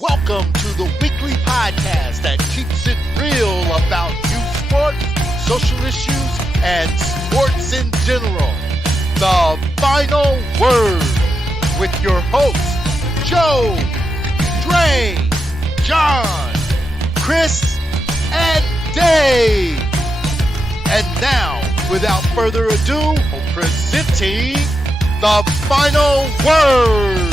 Welcome to the weekly podcast that keeps it real about youth sports, social issues, and sports in general. The Final Word with your hosts, Joe, Dre, John, Chris, and Dave. And now, without further ado, presenting the Final Word.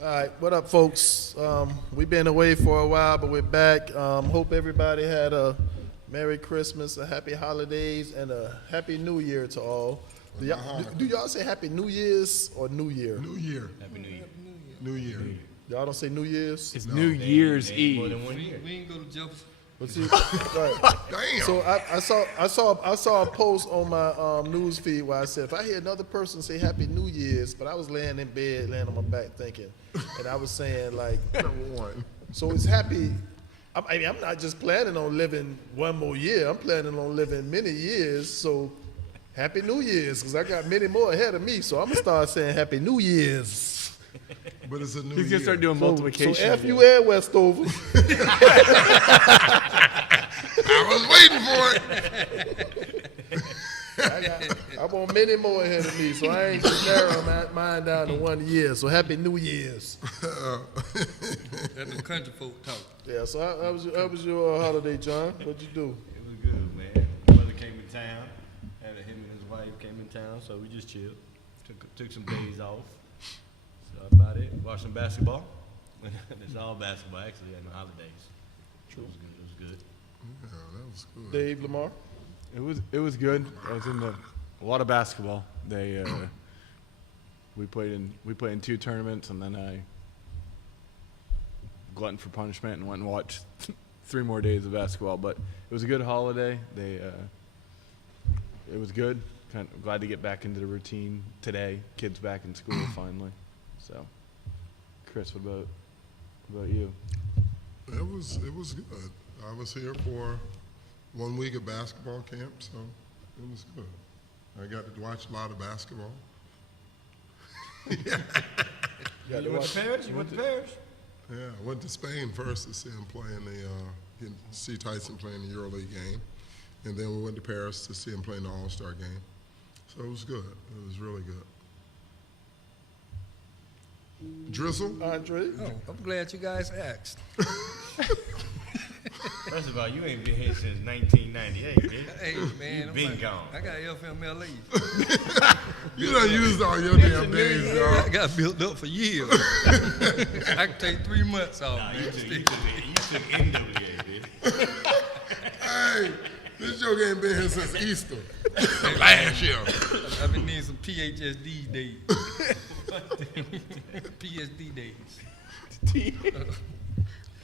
All right, what up, folks? We've been away for a while, but we're back. Hope everybody had a Merry Christmas, a Happy Holidays, and a Happy New Year to all. Do y'all say Happy New Year's or New Year? New Year. Happy New Year. New Year. Y'all don't say New Year's? It's New Year's Eve. More than 1 year. We ain't go to Jefferson. But see, right. Damn. So I saw a post on my news feed where I said if I hear another person say Happy New Year's, but I was laying in bed, laying on my back thinking, and I was saying like, Number one. so it's happy. I mean, I'm not just planning on living one more year. I'm planning on living many years. So Happy New Year's, because I got many more ahead of me. So I'm gonna start saying Happy New Year's. But it's a new He's year. gonna start doing multiplication. So F you and Westover. I was waiting for it. I want many more ahead of me, so I ain't just narrowing mine down to 1 year. So Happy New Year's. That's the country folk talk. Yeah. So how was your holiday, John? What'd you do? It was good, man. My brother came in town. Him and his wife came in town, so we just chilled. Took some days off. So that's about it. Watched some basketball. It's all basketball, actually, and the holidays. True. It was good. Yeah, that was good. Dave Lamar. It was good. I was in a lot of basketball. We played in 2 tournaments, and then I glutton for punishment and went and watched 3 more days of basketball. But it was a good holiday. It was good. Kind of glad to get back into the routine today. Kids back in school finally. So, Chris, what about you? It was good. I was here for 1 week of basketball camp, so it was good. I got to watch a lot of basketball. You went to Paris? Yeah, I went to Spain first to see him play see Tyson playing the EuroLeague game. And then we went to Paris to see him play in the All-Star game. So it was good. It was really good. Drizzle? Andre. Oh, I'm glad you guys asked. First of all, you ain't been here since 1998, man. Hey, man. You been gone. I got FMLA. You done used all your damn days, I dog. got built up for years. I can take 3 months off. Nah, man. you took NWA, man. Hey, this joke ain't been here since Easter. Last year. I've been needing some PHSD days. PSD days.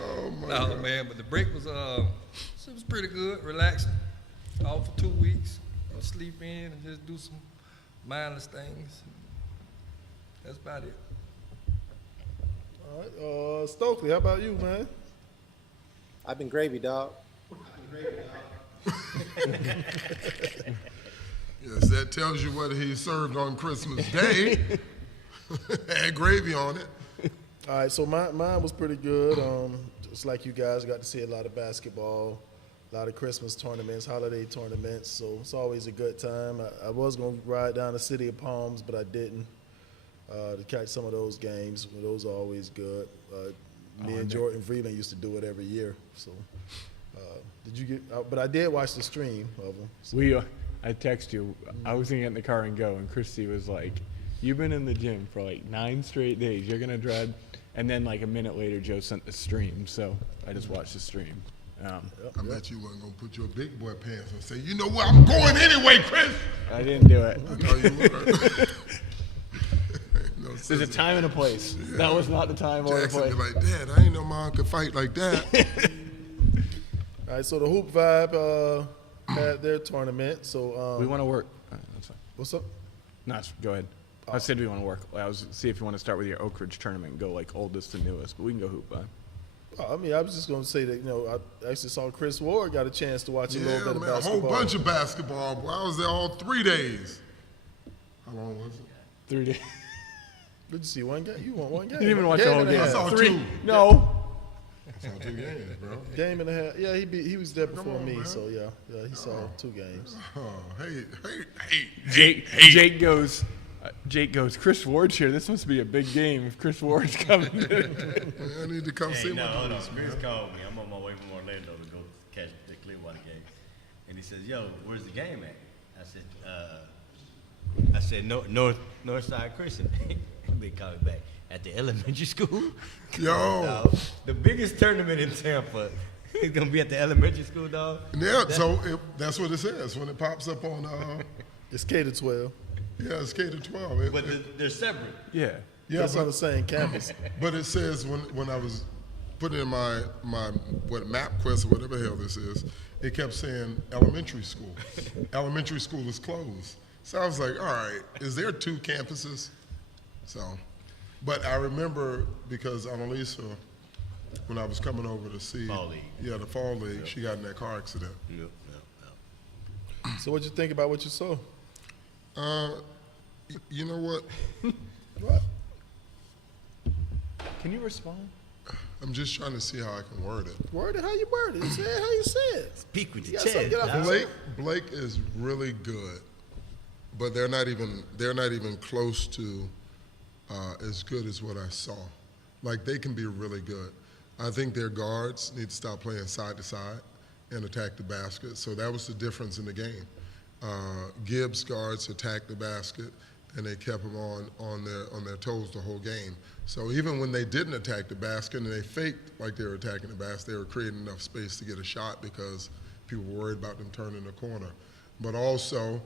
Oh, my No, God. man, but the break was it was pretty good, relaxing. Off for 2 weeks. Sleep in and just do some mindless things. That's about it. All right. Stokely, how about you, man? I've been gravy, dog. Yes, that tells you what he served on Christmas Day. Had gravy on it. All right, so mine was pretty good. Just like you guys, got to see a lot of basketball, a lot of Christmas tournaments, holiday tournaments. So it's always a good time. I was gonna ride down the City of Palms, but I didn't to catch some of those games. Those are always good. Me and Jordan Vreeland used to do it every year. So did you get? But I did watch the stream of them. So. I text you. I was gonna get in the car and go, and Christy was like, "You've been in the gym for like 9 straight days. You're gonna dread." And then like a minute later, Joe sent the stream, so I just watched the stream. I bet you weren't gonna put your big boy pants on and say, "You know what? I'm going anyway, Chris." I didn't do it. I know you were. No, There's a time and a place. Yeah. That was not the time or the Jackson place. be like, "Dad, I ain't know mom could fight like that." All right, so the Hoop Vibe had their tournament. So We want to work. That's fine. what's up? No, go ahead. I said we want to work. I was see if you want to start with your Oak Ridge tournament and go like oldest to newest, but we can go hoop on. I mean, I was just gonna say that I actually saw Chris Ward got a chance to watch a Yeah, little bit of man, a basketball. whole bunch of basketball. Boy, I was there all 3 days. How long was it? 3 days. Did you see one game? You want one game? You didn't even watch the whole and a game. I half. saw 3. 2. No. I saw 2 games, bro. Game and a half. Yeah, he was there before on, me, man. so yeah, he saw 2 games. Oh, hey. Jake goes. Chris Ward's here. This must be a big game if Chris Ward's coming. I need to come see No, what hold on. it is, Chris man. called me. I'm on my way from Orlando to go catch the Clearwater game. And he says, "Yo, where's the game at?" I said, Northside Christian. He called me back. At the elementary school? Yo. The biggest tournament in Tampa is going to be at the elementary school, dog. Yeah, so that's what it says when it pops up on, It's K to 12. yeah, it's K to 12. But they're separate. Yeah. Yeah, That's on but, the same campus. but it says when I was putting in my map quest or whatever the hell this is, it kept saying elementary school. Elementary school is closed. So I was like, all right, is there 2 campuses? So, but I remember because Annalisa, when I was coming over to see Fall League. Yeah, the Fall League, she got in that car accident. Yep. So what'd you think about what you saw? You know what? What? Can you respond? I'm just trying to see how I can word it. Word it how you word it. Say it how you say it. Speak with You your got something chest. to get off dog. your Blake is really good, but they're not even close to as good as what I saw. Like they can be really good. I think their guards need to stop playing side to side and attack the basket. So that was the difference in the game. Gibbs guards attacked the basket and they kept them on their toes the whole game. So even when they didn't attack the basket and they faked like they were attacking the basket, they were creating enough space to get a shot because people were worried about them turning the corner. But also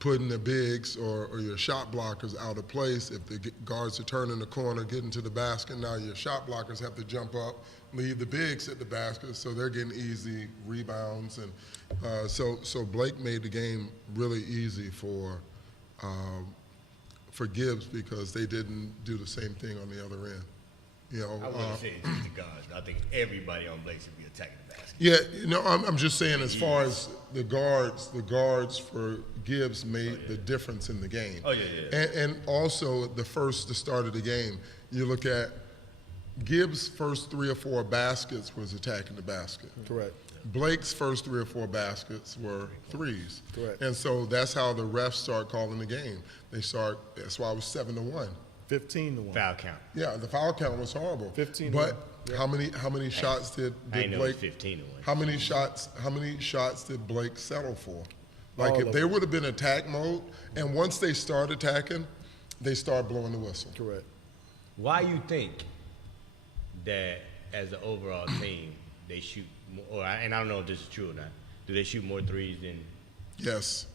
putting the bigs or your shot blockers out of place. If the guards are turning the corner, getting to the basket, now your shot blockers have to jump up, leave the bigs at the basket, so they're getting easy rebounds. And so Blake made the game really easy for Gibbs because they didn't do the same thing on the other end. You know, I wouldn't say it's just the guards. I think everybody on Blake should be attacking the basket. yeah, you know, I'm just saying as far as the guards for Gibbs made the difference in the game. Oh, yeah. And also the start of the game, you look at Gibbs' first 3 or 4 baskets was attacking the basket. Correct. Blake's first 3 or 4 baskets were threes. Correct. And so that's how the refs start calling the game. That's why it was 7-1. 15 to 1. Foul count. Yeah, the foul count was horrible. 15 to But 1. how many shots did I ain't know it was Blake 15 to 1. How many shots did Blake settle for? Like All if of they them. would have been attack mode, and once they start attacking, they start blowing the whistle. Correct. Why you think that as an overall team they shoot more, and I don't know if this is true or not, do they shoot more threes than Yes,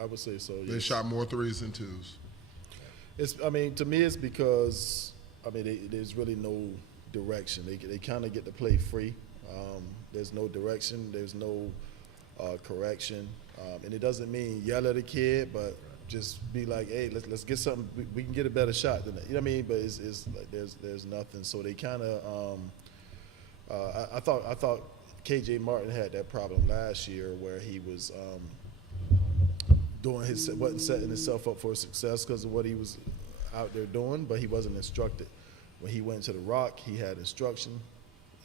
I would say so. they Yes. shot more threes than twos. To me, it's because there's really no direction. They kind of get to play free. There's no direction. There's no correction, and it doesn't mean yell at a kid, but just be like, hey, let's get something. We can get a better shot than that. You know what I mean? But it's like there's nothing. So they kind of. I thought KJ Martin had that problem last year where he was wasn't setting himself up for success because of what he was out there doing, but he wasn't instructed When he went to the Rock, he had instruction,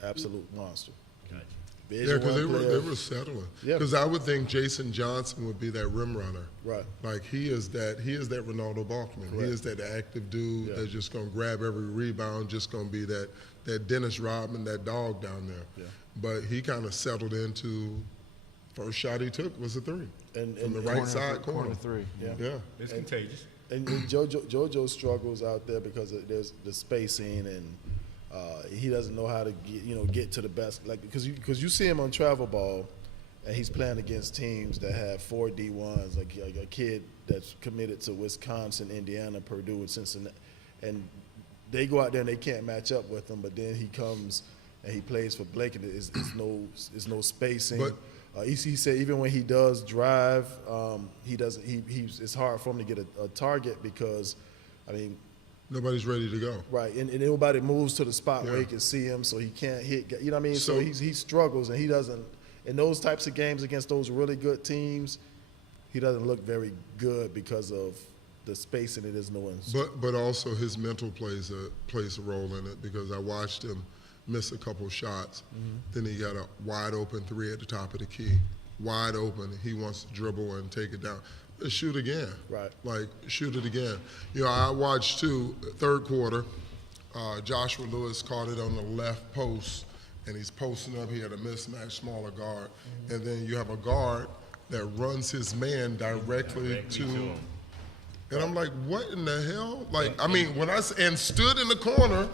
absolute monster. Gotcha. Yeah, because they player. were settling. Yeah. Because I would think Jason Johnson would be that rim runner. Right. Like he is that Ronaldo Balkman. Correct. He is that active dude Yeah. that's just gonna grab every rebound, just gonna be that Dennis Rodman, that dog down there. Yeah. But he kind of settled into first shot he took was a three And from the and- right side corner. Corner three. Yeah. Yeah. It's contagious. And JoJo struggles out there because there's the spacing, and he doesn't know how to get to the best. Like because you see him on travel ball, and he's playing against teams that have 4 D1s, like a kid that's committed to Wisconsin, Indiana, Purdue, and Cincinnati, and they go out there and they can't match up with him. But then he comes and he plays for Blake, and there's no spacing. But- He said even when he does drive, he doesn't. It's hard for him to get a target because, I mean, Nobody's ready to go. right, and nobody moves to the spot where Yeah. he can see him, so he can't hit. You know what I mean? So, So- he struggles, and he doesn't. In those types of games against those really good teams, he doesn't look very good because of the spacing it is no one's. But also his mental plays a role in it because I watched him miss a couple shots. Then he got a wide open three at the top of the key. Wide open. He wants to dribble and take it down. Shoot again. Right. Like, shoot it again. You know, I watched too, third quarter, Joshua Lewis caught it on the left post, and he's posting up. He had a mismatch, smaller guard. And then you have a guard that runs his man directly to him. and I'm like, what in the hell? Like, I mean, and stood in the corner,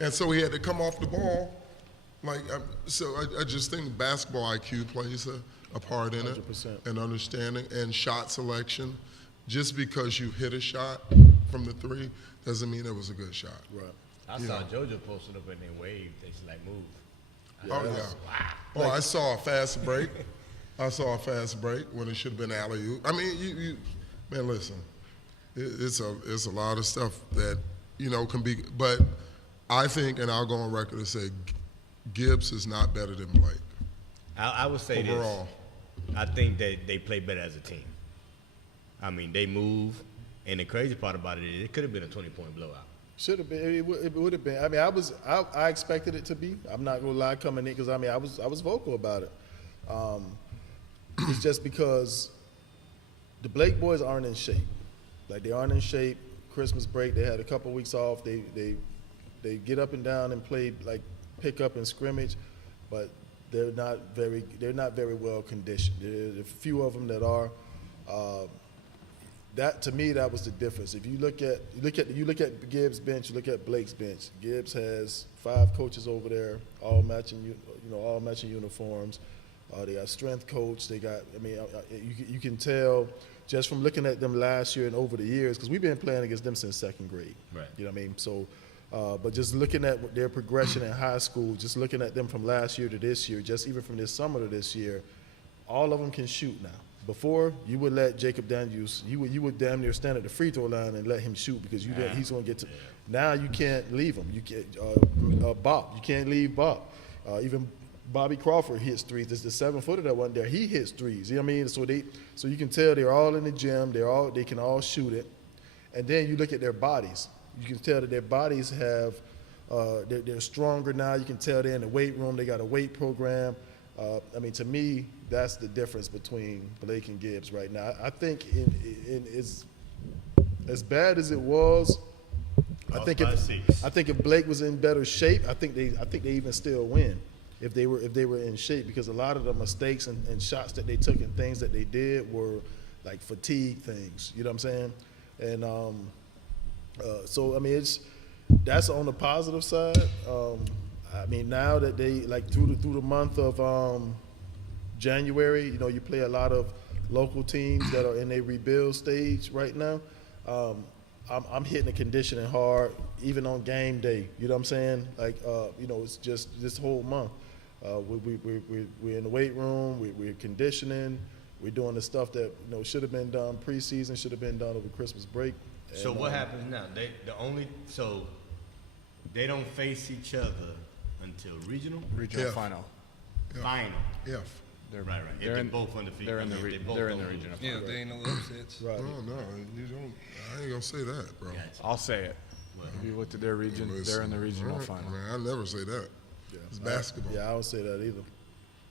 and so he had to come off the ball. Like, I just think basketball IQ plays a part in it, 100%. and understanding, and shot selection. Just because you hit a shot from the three doesn't mean it was a good shot. Right. I saw JoJo posted up and they waved. They said, like, move. Oh, yeah. Oh, I saw a fast break. I saw a fast break when it should have been alley-oop. I mean, man, listen. It's a lot of stuff that, can be, but I think, and I'll go on record and say, Gibbs is not better than Blake. I would say Overall. this. I think that they play better as a team. I mean, they move, and the crazy part about it is it could have been a 20-point blowout. Should have been. It would have been. I mean, I expected it to be. I'm not gonna lie, coming in because I was vocal about it. It's just because the Blake boys aren't in shape. Like they aren't in shape. Christmas break, they had a couple weeks off. They get up and down and play like pick up and scrimmage, but they're not very well conditioned. There's a few of them that are. That to me, that was the difference. If you look at Gibbs' bench, you look at Blake's bench. Gibbs has 5 coaches over there, all matching uniforms. They got strength coach. They got. I mean, you can tell just from looking at them last year and over the years, because we've been playing against them since 2nd grade. Right. You know what I mean? So, but just looking at their progression in high school, just looking at them from last year to this year, just even from this summer to this year, all of them can shoot now. Before, you would let Jacob Daniels, you would damn near stand at the free throw line and let him shoot because he's going to get to. Now you can't leave him. You can't. Bob, you can't leave Bob. Even Bobby Crawford hits threes. There's the 7-footer that wasn't there. He hits threes. You know what I mean? So you can tell they're all in the gym. They can all shoot it. And then you look at their bodies. You can tell that their bodies have. They're stronger now. You can tell they're in the weight room. They got a weight program. I mean, to me, that's the difference between Blake and Gibbs right now. I think as bad as it was, I think if Blake was in better shape, I think they even still win if they were in shape, because a lot of the mistakes and shots that they took and things that they did were like fatigue things. You know what I'm saying? And so I mean, that's on the positive side. I mean, now that they like through the month of January, you play a lot of local teams that are in a rebuild stage right now. I'm hitting the conditioning hard, even on game day. You know what I'm saying? Like, it's just this whole month. We're in the weight room. We're conditioning. We're doing the stuff that should have been done preseason, should have been done over Christmas break. So what happens now? They don't face each other until regional Regional Yeah. final. final. Yeah. Right. If they're both undefeated. They're in the If they both they're in the don't lose. regional Yeah, final. there ain't no upsets. Right. No, you don't. I ain't gonna say that, bro. Gotcha. I'll say it. If you looked at their region, they're in the regional final. Man, I never say that. Yeah. It's basketball. Yeah, I don't say that either.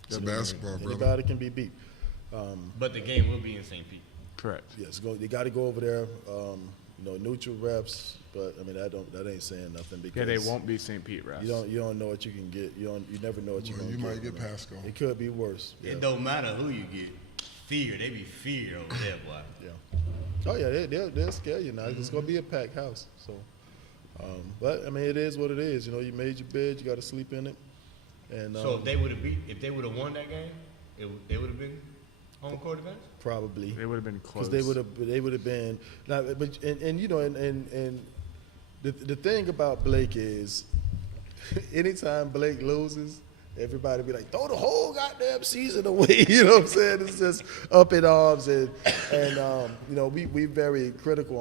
It's basketball, brother. Anybody can be beat. But the game will be in St. Pete. Correct. Yes, they got to go over there. Neutral reps, but I mean that ain't saying nothing because Yeah, they won't be St. Pete refs. You don't know what you can get. You never know what you're Well, gonna you get. might get Pascal. It could be worse. Yeah. It don't matter who you get. Fear. They be feared over there, boy. Yeah. Oh yeah, they'll scare you now. It's gonna be a packed house. So, but I mean, it is what it is. You made your bed. You got to sleep in it. And So if they would have won that game, they would have been home court advantage. probably They would have been close. because they would have been. Now, but and the thing about Blake is, anytime Blake loses, everybody be like, throw the whole goddamn season away. You know what I'm saying? It's just up in arms and we very critical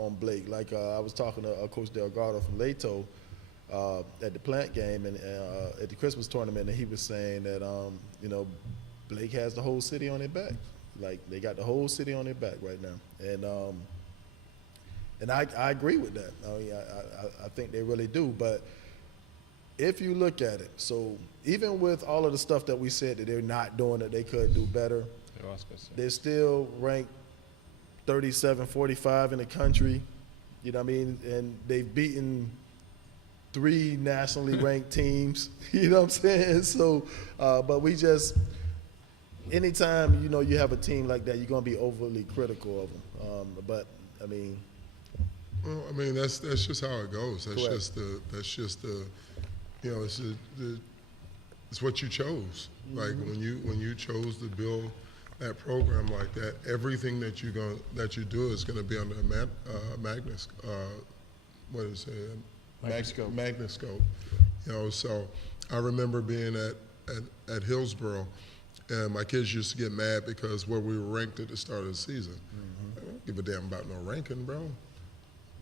on Blake. Like I was talking to Coach Delgado from Lato at the Plant game and at the Christmas tournament, and he was saying that Blake has the whole city on their back. Like they got the whole city on their back right now, and I agree with that. I mean, I think they really do, but. If you look at it, so even with all of the stuff that we said that they're not doing that they could do better, they're still ranked 37, 45 in the country. You know what I mean? And they've beaten 3 nationally ranked teams. You know what I'm saying? So, but we just, anytime, you have a team like that, you're going to be overly critical of them. But, I mean. Well, I mean, that's just how it goes. That's Correct. just the it's what you chose. Like when you chose to build that program like that, everything that you do is going to be under a magnascope. So I remember being at Hillsborough, and my kids used to get mad because where we were ranked at the start of the season. I don't give a damn about no ranking, bro.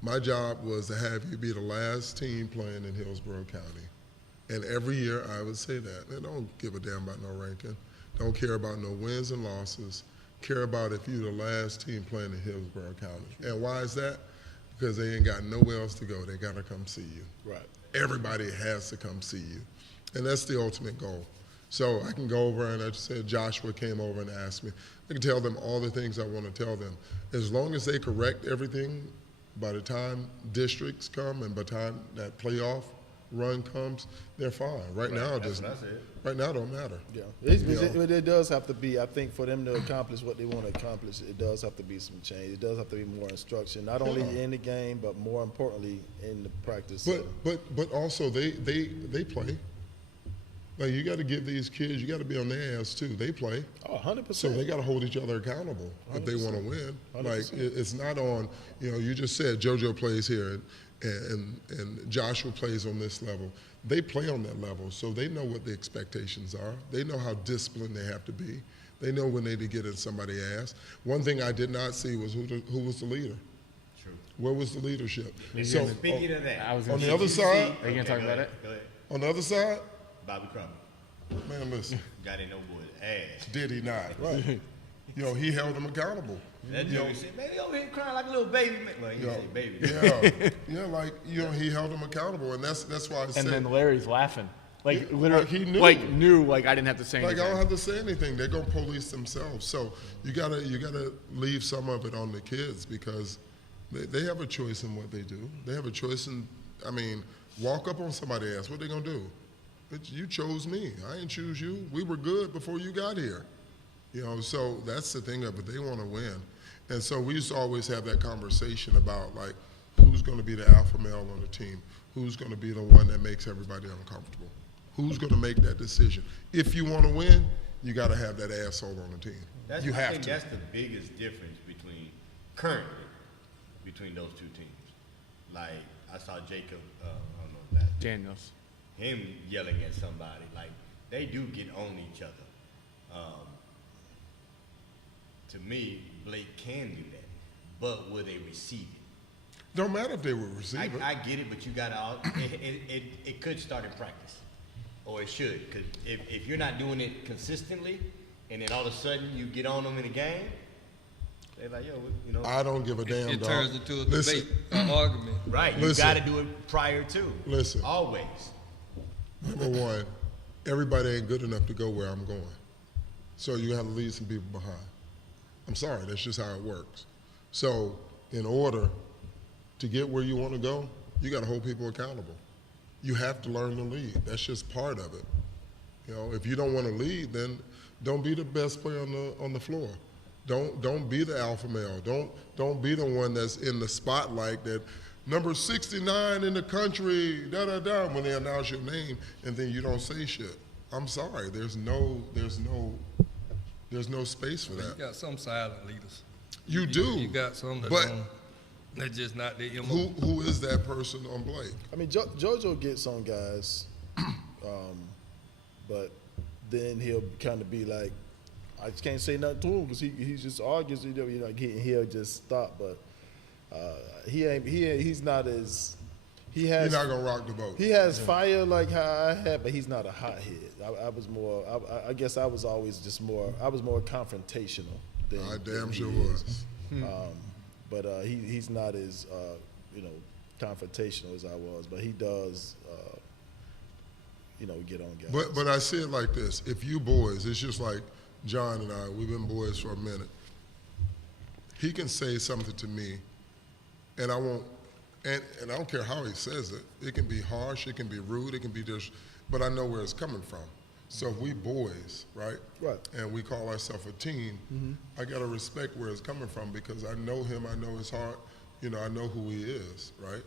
My job was to have you be the last team playing in Hillsborough County. And every year I would say that. They don't give a damn about no ranking. Don't care about no wins and losses. Care about if you're the last team playing in Hillsborough County. And why is that? Because they ain't got nowhere else to go. They got to come see you. Right. Everybody has to come see you. And that's the ultimate goal. So I can go over and I just said Joshua came over and asked me. I can tell them all the things I want to tell them. As long as they correct everything, by the time districts come and by the time that playoff run comes, they're fine. Right now, right now, it don't matter. Yeah, it does have to be. I think for them to accomplish what they want to accomplish, it does have to be some change. It does have to be more instruction, not only in the game, but more importantly in the practice. But also they play. Like you got to give these kids, you got to be on their ass too. They play. Oh, 100%. So they got to hold each other accountable if they want to win. 100%. Like it's not on. You just said JoJo plays here. And Joshua plays on this level. They play on that level, so they know what the expectations are. They know how disciplined they have to be. They know when they to get in somebody's ass. One thing I did not see was who was the leader. True. Where was the leadership? So speaking of that, on the other side, are you gonna talk about it? Go ahead. On the other side, Bobby Crummy. man, listen. Got in no boy's ass. Did he not? Right. He held them accountable. That joke said, man, he over here crying like a little baby. Well, he didn't say baby. Yeah, he held them accountable, and that's why I said. And then Larry's laughing. Like literally, he knew. Like I didn't have to say anything. Like I don't have to say anything. They're gonna police themselves. So you gotta leave some of it on the kids because they have a choice in what they do. They have a choice in. I mean, walk up on somebody's ass. What they gonna do? You chose me. I didn't choose you. We were good before you got here. So that's the thing of it. They want to win. And so we used to always have that conversation about, like, who's going to be the alpha male on the team? Who's going to be the one that makes everybody uncomfortable? Who's going to make that decision? If you want to win, you got to have that asshole on the team. I think that's the biggest difference currently between those two teams. Like, I saw Jacob, I don't know if that's Daniels. Him yelling at somebody. Like, they do get on each other. To me, Blake can do that, but will they receive it? Don't matter if they will receive it. I get it, but you got to. It could start in practice, or it should, because if you're not doing it consistently, and then all of a sudden you get on them in a game, They're like, yo, you know. I don't give a damn, It dog. turns into a Listen, debate, an argument. Right, you Listen. got to do it prior to. Listen. Always. Number one, everybody ain't good enough to go where I'm going. So you have to leave some people behind. I'm sorry, that's just how it works. So in order to get where you want to go, you got to hold people accountable. You have to learn to lead. That's just part of it. You know, if you don't want to lead, then don't be the best player on the floor. Don't be the alpha male. Don't be the one that's in the spotlight that number 69 in the country, da-da-da, when they announce your name and then you don't say shit. I'm sorry, there's no space for You that. got some silent leaders. You do. You got some that But don't. They're just not their MO. who is that person on Blake? I mean, JoJo gets on guys, but then he'll kind of be like, I just can't say nothing to him because he just argues. You know, he'll just stop. But he's not as he has. You're not gonna rock the boat. He has fire like how I had, but he's not a hothead. I was more. I guess I was always just more. I was more confrontational. I damn than he sure is. was. But he's not as confrontational as I was. But he does, get on guys. But I see it like this. If you boys, it's just like John and I, we've been boys for a minute. He can say something to me, and I won't, and I don't care how he says it. It can be harsh, it can be rude, it can be just, but I know where it's coming from. So if we boys, right? Right. And we call ourselves a team, I gotta respect where it's coming from because I know him, I know his heart, I know who he is, right?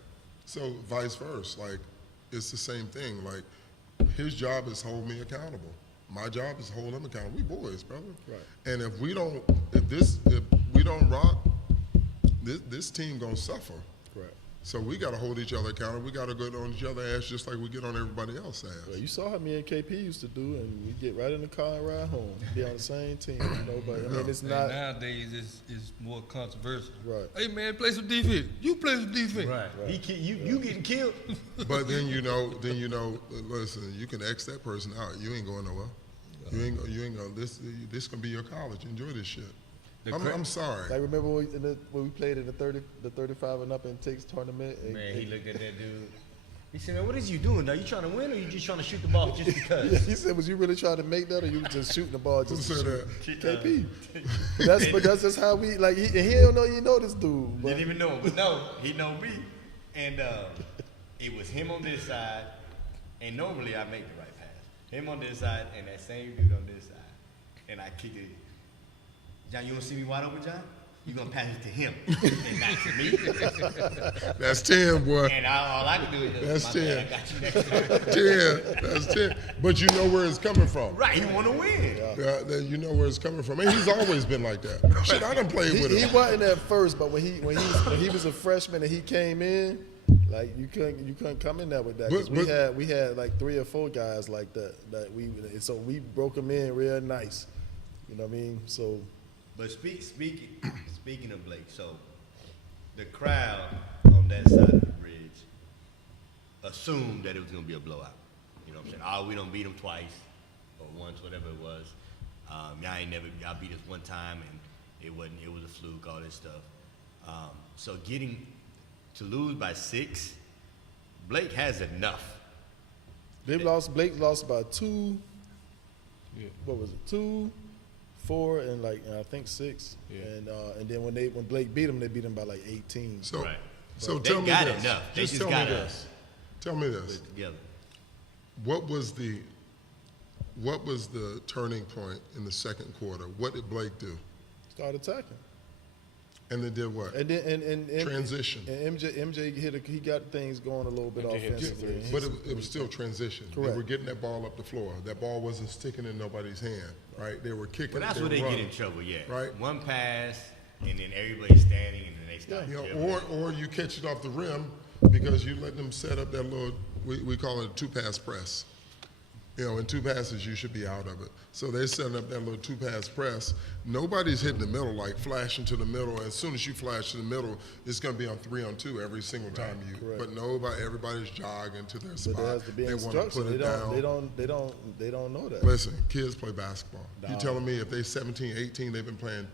So vice versa, like it's the same thing. Like his job is hold me accountable. My job is hold him accountable. We boys, brother. Right. And if we don't rock, this team gonna suffer. Correct. So we gotta hold each other accountable. We gotta get on each other's ass just like we get on everybody else's ass. Well, you saw how me and KP used to do, and we get right in the car and ride home. Be on the same team, But I mean, it's And not nowadays it's more controversial. right. Hey man, play some defense. You play some defense. Right. You getting killed. But then listen, you can X that person out. You ain't going nowhere. You ain't going. This gonna be your college. Enjoy this shit. I'm sorry. Like remember when we played in the 35 and up in Ticks tournament. Man, he looked at that dude. He said, "Man, what is you doing? Are you trying to win, or you just trying to shoot the ball just because?" Yeah, he said, "Was you really trying to make that, or you was just shooting the ball just Who to said shoot?" that? KP. But that's just how we like. He don't know you know this dude. But Didn't even know him, but no, he know me. And it was him on this side, and normally I make the right pass. Him on this side, and that same dude on this side, and I kick it. John, you want to see me wide open, John? You gonna pass it to him and not to me? That's 10, boy. And all I can do is That's my 10. bad, I got you next time. 10. That's 10. But you know where it's coming from. Right, he want to win. Yeah, you know where it's coming from. And he's always been like that. Shit, I done played with he him. wasn't at first, but when he was a freshman and he came in, like you couldn't come in there with that. 'Cause we had like 3 or 4 guys like that so we broke them in real nice. You know what I mean? So. But speaking of Blake, so the crowd on that side of the bridge assumed that it was going to be a blowout. You know what I'm saying? Oh, we don't beat them twice or once, whatever it was. Y'all beat us one time and it was a fluke, all this stuff. So getting to lose by 6, Blake has enough. Blake lost by 2. Yeah. What was it? 2, 4, and I think 6. Yeah. And then when Blake beat him, they beat him by like 18. So, Right. so They tell me got this. enough. They just tell got me us. this. Tell me this. Together. What was the turning point in the second quarter? What did Blake do? Start attacking. And they did what? And then and Transition. And MJ he got things going a little bit MJ hit offensively. But it was still transition. Correct. They were getting that ball up the floor. That ball wasn't sticking in nobody's hand, right? They were kicking. Well, that's it, where were they running. get in trouble, yeah. Right. One pass, and then everybody's standing, and then they start. Or you catch it off the rim because you let them set up that little, we call it a 2-pass press. In 2 passes, you should be out of it. So they're setting up that little 2-pass press. Nobody's hitting the middle, like flashing to the middle. As soon as you flash to the middle, it's going to be on 3-on-2 every single time you. Correct. But everybody's jogging to their But spot. there has to be They want to instruction. put it down. They don't know that. Listen, kids play basketball. Nah. You telling me if they 17, 18, they've been playing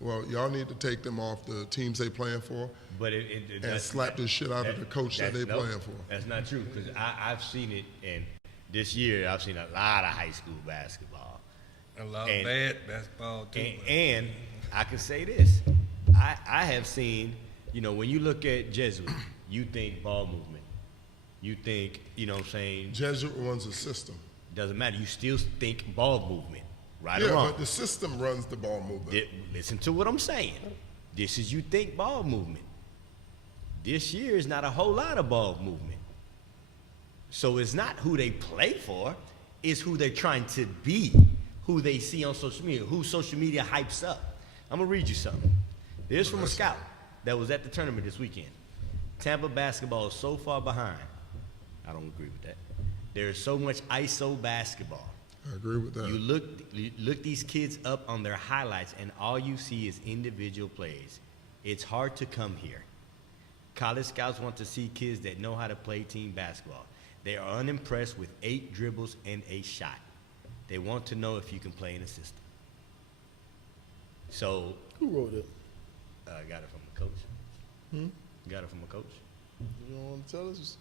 Well, y'all need to take them off the teams they playing for But and slap the shit out of the coach that they playing for. That's not true, because I've seen it, and this year I've seen a lot of high school basketball. A lot of bad basketball too. And I can say this, I have seen, when you look at Jesuit, you think ball movement. You think, what I'm saying? Jesuit runs a system. Doesn't matter. You still think ball movement, right or Yeah, wrong. but the system runs the ball movement. Listen to what I'm saying. This is you think ball movement. This year is not a whole lot of ball movement. So it's not who they play for, it's who they're trying to be, who they see on social media, who social media hypes up. I'm gonna read you something. This is from a scout that was at the tournament this weekend. Tampa basketball is so far behind. I don't agree with that. There is so much ISO basketball. I agree with that. You look these kids up on their highlights, and all you see is individual plays. It's hard to come here. College scouts want to see kids that know how to play team basketball. They are unimpressed with 8 dribbles and a shot. They want to know if you can play in a system. So, Who wrote it? I got it from a coach. Got it from a coach, You don't want to tell us?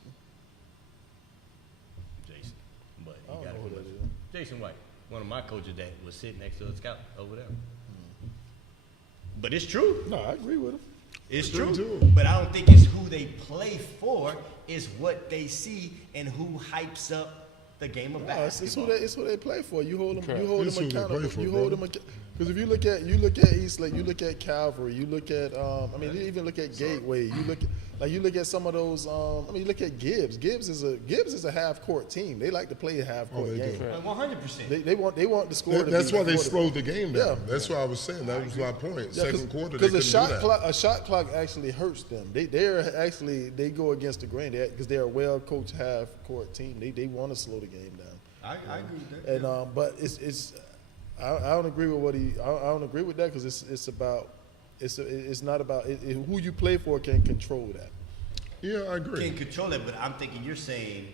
Jason. But I don't he got know it who from that us. Jason White, one of my coaches that was sitting next to a scout over there. But it's true. No, I agree with him. It's True, true. too. But I don't think it's who they play for, it's what they see and who hypes up the game of No, basketball. it's who they play for. You hold them. Correct. You hold It's them who they accountable. play for, You hold them brother. because if you look at Eastlake, you look at Calvary, you look at you even look at Gateway. You look at some of those. You look at Gibbs. Gibbs is a half court team. They like to play a half court they game. do. 100%. They want the score. That's to be why they before the- slowed the game down. Yeah. That's what I was saying. That was my point. Second quarter, they because couldn't do that. a shot clock actually hurts them. They go against the grain because they're a well coached half court team. They want to slow the game down. I agree with that. And but I don't agree with I don't agree with that because it's not about who you play for can control that. Yeah, I agree. Can control it, but I'm thinking you're saying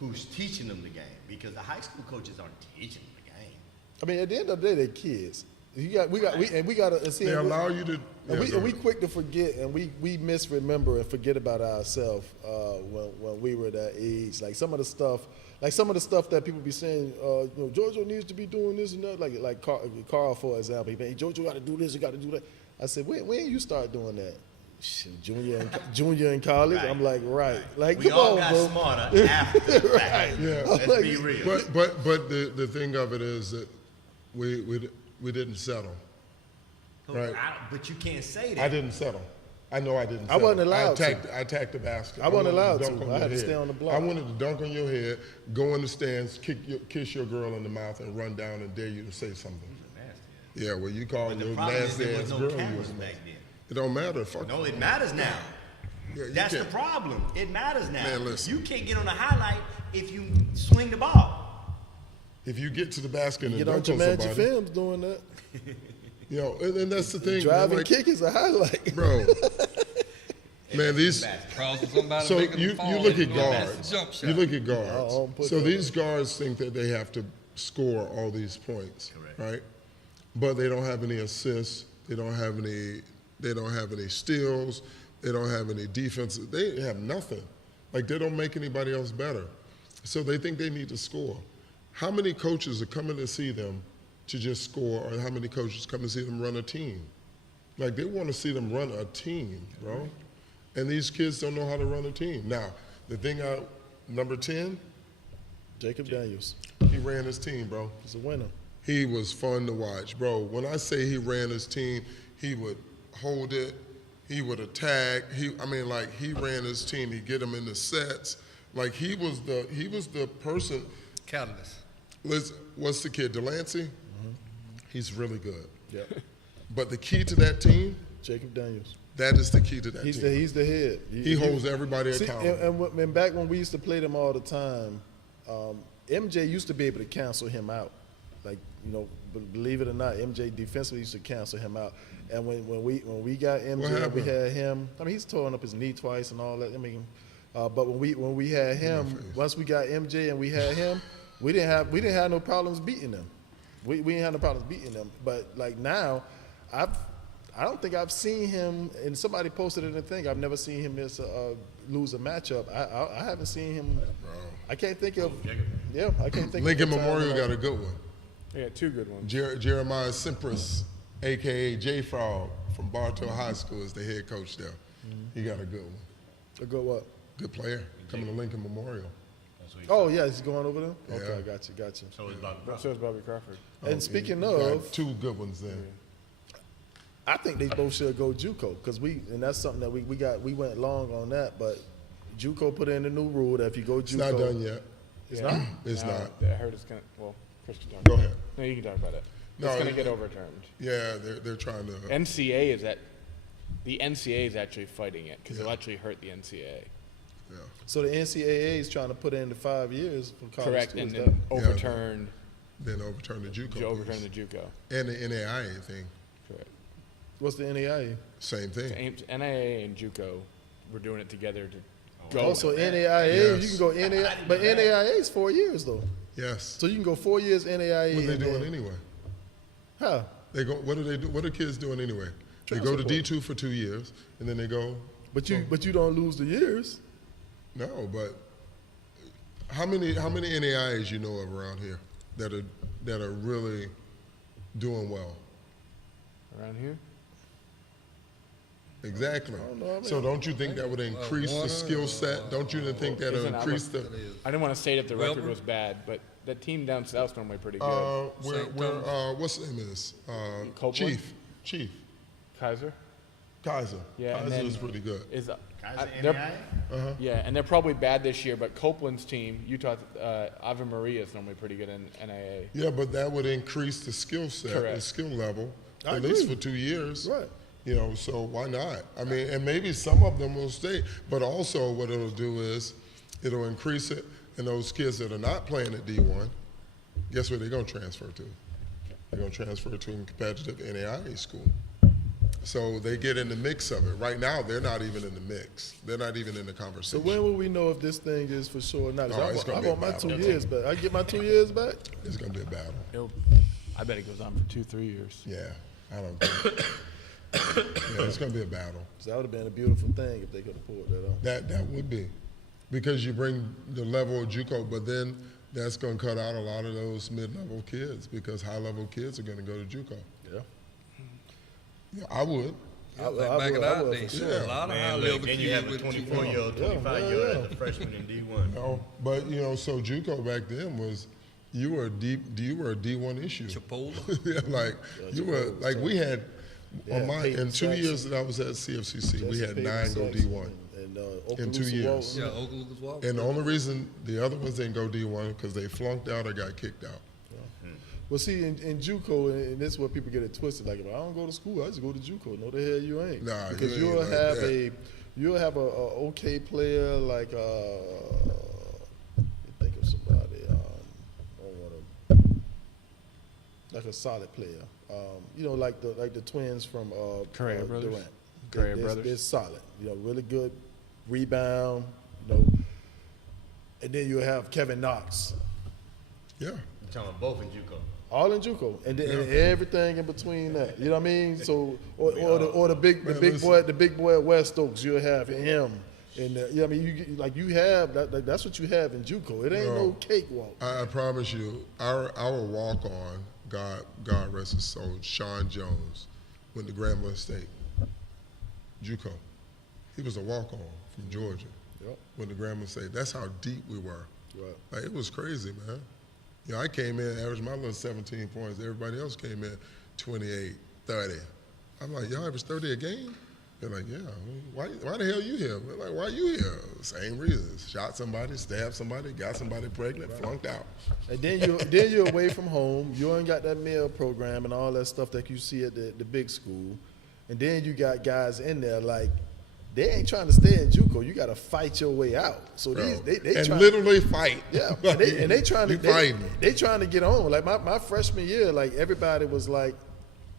who's teaching them the game, because the high school coaches aren't teaching them the game. I mean, at the end of the day, they're kids. We got to see. They allow you to. And we quick to forget, and we misremember and forget about ourselves when we were that age. Like some of the stuff that people be saying, JoJo needs to be doing this and that. Like Carl, for example, he been, JoJo got to do this, you got to do that. I said, when you start doing that? Shit, junior in college. Right. I'm like, right. Like, We come all on, got bro. smarter after the fact. Yeah. Let's be real. But the thing of it is that we didn't settle. Right. But you can't say that. I didn't settle. I know I didn't. I wasn't settle. allowed to. I attacked the basket. I wasn't wanted allowed dunk to. on I your had to head. stay on the block. I wanted to dunk on your head, go in the stands, kiss your girl in the mouth, and run down and dare you to say something. Yeah, well, you call But the your problem is nasty there ass was no girl. You cameras was back then. It don't matter. Fuck. No, it matters now. Yeah, you That's the can't- problem. It matters now. Man, listen. You can't get on a highlight if you swing the ball. If you get to the basket and Get on dunk on Jumanji somebody, Films doing that. and that's the thing. Drive man, and kick is a highlight. bro. Man, these. Crossing somebody, So making you them fall, look at doing that guards. Jump shot. You look at I guards. don't put So that these guards think that they have to score all these points, Correct. right? But they don't have any assists. They don't have any steals. They don't have any defense. They have nothing. Like, they don't make anybody else better. So they think they need to score. How many coaches are coming to see them to just score, or how many coaches come to see them run a team? Like, they want to see them run a team, bro. And these kids don't know how to run a team. Now, the thing number 10, Jacob Daniels. he ran his team, bro. He's a winner. He was fun to watch, bro. When I say he ran his team, he would hold it, he would attack. He ran his team. He'd get them in the sets. Like, he was the person. Catalyst. Listen, what's the kid, Delancey? Mm-hmm. He's really good. Yep. But the key to that team, Jacob Daniels. that is the key to that He's team. the head. He holds everybody See, accountable. and back when we used to play them all the time, MJ used to be able to cancel him out. Like, believe it or not, MJ defensively used to cancel him out. And when we got What MJ, we happened? had him. I mean, he's torn up his knee twice and all that. I mean, but when we had him, once we got MJ and we had him, we didn't have no problems beating them. We didn't have no problems beating them. But like now, I don't think I've seen him, and somebody posted it in the thing, I've never seen him lose a matchup. I haven't seen him. I can't think of. Yeah, I can't think. Lincoln of a time Memorial when I- got a good one. They got two good ones. Jeremiah Simpras, a.k.a. J-Frog from Bartow High School, is the head coach there. He got a good one. A good what? Good player coming to Lincoln Memorial. Oh yeah, he's going over there. Yeah. Okay, got you. So it's about So is Bobby Crawford. And speaking Got of, two good ones there. I think they both should go JUCO because and that's something that we went long on that, but JUCO put in a new rule that if you go JUCO, It's not done yet. It's not. It's No, not. I heard it's gonna. Well, Chris can talk. Go about ahead. it. No, you can talk about it. No, It's gonna it- get overturned. Yeah, they're trying to. NCAA is at. The NCAA is actually fighting it because it'll Yeah. actually hurt the NCAA. Yeah. So the NCAA is trying to put in the 5 years for college Correct, schools. and That- then overturn. Then overturn the JUCO. Overturn the piece. JUCO. And the NAIA thing, Correct. What's the NAIA? same thing. NIA and JUCO, we're doing it together to go. Also NAIA, Yes. you can go NAIA, but NAIA is 4 years though. Yes. So you can go 4 years NAIA. What they and doing then- anyway? Huh? They go. What do they do? What are kids doing anyway? They go to Transfer D2 for 2 years, and then they go. But you don't lose the years. No, but how many NAIAs you know of around here that are really doing well? Around here? Exactly. know, So don't you think that would increase the skill set? Don't you think that'll Isn't increase the? I didn't want to say that the record Wilbur? was bad, but that team down south's normally pretty good. What's the name of this? Copeland? Chief Kaiser? Kaiser. Yeah, and Kaiser then- is pretty good. Is Kaiser they're- NAIA? Yeah, and they're probably bad this year, but Copeland's team, Utah, Ave Maria is normally pretty good in NAA. Yeah, but that would increase the skill set, the Correct. skill level, I at least agree. for 2 years. Right. You know, so why not? I mean, and maybe some of them will stay, but also what it'll do is it'll increase it, and those kids that are not playing at D1, guess where they're going to transfer to? They're going to transfer to a competitive NAIA school. So they get in the mix of it. Right now, they're not even in the mix. They're not even in the So conversation. when will we know if this thing is for sure or not? 'Cause Oh, it's gonna I be a want my battle. 2 years back. I get my 2 years back. It's going to be a battle. I bet it goes on for 2-3 years. Yeah, I don't think. Yeah, it's going to be a battle. So that would have been a beautiful thing if they could have pulled that off. That would be, because you bring the level of JUCO, but then that's going to cut out a lot of those mid-level kids because high-level kids are going to go to JUCO. Yeah. Yeah, I would. Yeah, like I back in would- I our would day, for sure. sure. A lot of high Man, level look, then kids you have a with 24-year-old, Yeah, 25-year-old yeah. as a freshman in D1. No, but so JUCO back then was you were a D1 issue. Chipola. Yeah, like you were like we had Yeah, Peyton in 2 Saxon. years that I was at CFCC, we had 9 go D1. And In 2 Okaloosa years. Yeah, Walton. Oak Lucas Walker. And the only reason the other ones didn't go D1 because they flunked out or got kicked out. Well, see, in JUCO, and this is where people get it twisted. Like, if I don't go to school, I just go to JUCO. No, the hell you ain't. Nah, because you ain't like that. you'll have a okay player like think of somebody. I don't want to like a solid player. Like the twins from Correa brothers? Durant. Correa brothers? They're solid. Really good rebound. And then you'll have Kevin Knox. Yeah. You're talking about both in JUCO. All in JUCO, and then and everything in between that. You know what I mean? So, or the big boy at West Oaks, you'll have him. And you know what I mean? You have that. That's what you have in JUCO. It ain't no cakewalk. I promise you, our walk-on, God rest his soul, Sean Jones, went to Grambling State, JUCO. He was a walk-on from Georgia. Yep. Went to Grambling State. That's how deep we were. Right. Like, it was crazy, man. I came in, averaged my little 17 points. Everybody else came in 28, 30. I'm like, y'all average 30 a game? They're like, yeah. Why the hell you here? We're like, why you here? Same reasons. Shot somebody, stabbed somebody, got somebody pregnant, flunked out. And then you're away from home. You ain't got that meal program and all that stuff that you see at the big school. And then you got guys in there like they ain't trying to stay in JUCO. You got to fight your way out. So Bro. they and try, literally fight. yeah, and they trying to You fighting. they trying to get on. Like my freshman year, like everybody was like,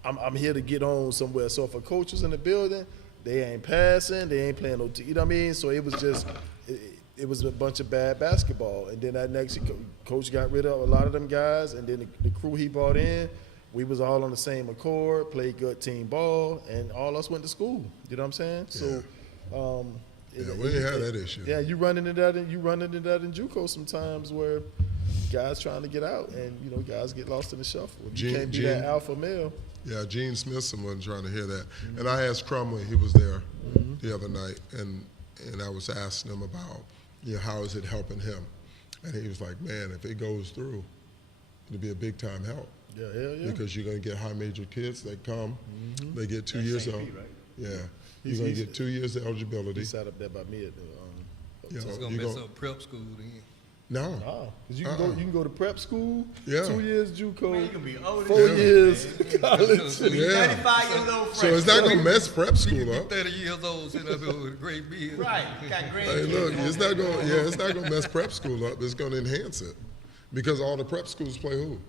I'm here to get on somewhere. So if a coach was in the building, they ain't passing, they ain't playing no. You know what I mean? So it was just. It was a bunch of bad basketball, and then that next year, coach got rid of a lot of them guys, and then the crew he brought in, we was all on the same accord, played good team ball, and all us went to school. You know what I'm saying? So, Yeah, we ain't had that issue. yeah, you run into that in JUCO sometimes where guys trying to get out, and you know guys get lost in the shuffle. You can't be that alpha male. Yeah, Gene Smithson wasn't trying to hear that. And I asked Crumley, he was there the other night, and I was asking him about, you know, how is it helping him? And he was like, man, if it goes through, it'll be a big time help. Yeah, hell yeah. Because you're going to get high major kids that come, they get 2 years of, right? yeah, you're going to get 2 years of eligibility. He sat up there by me at the. You So know, it's gonna you mess go- up prep school then. No, Oh, 'cause you can go to prep school, Yeah. 2 years JUCO, Man, you can be old as 4 hell, years man. college. yeah. 35 years old So it's not going to mess prep You school can up. be 30 years old, sitting up here with a great beard. Right, you got grandkids. Hey, look, it's not going. Yeah, it's not going to mess prep school up. It's going to enhance it, because all the prep schools play who?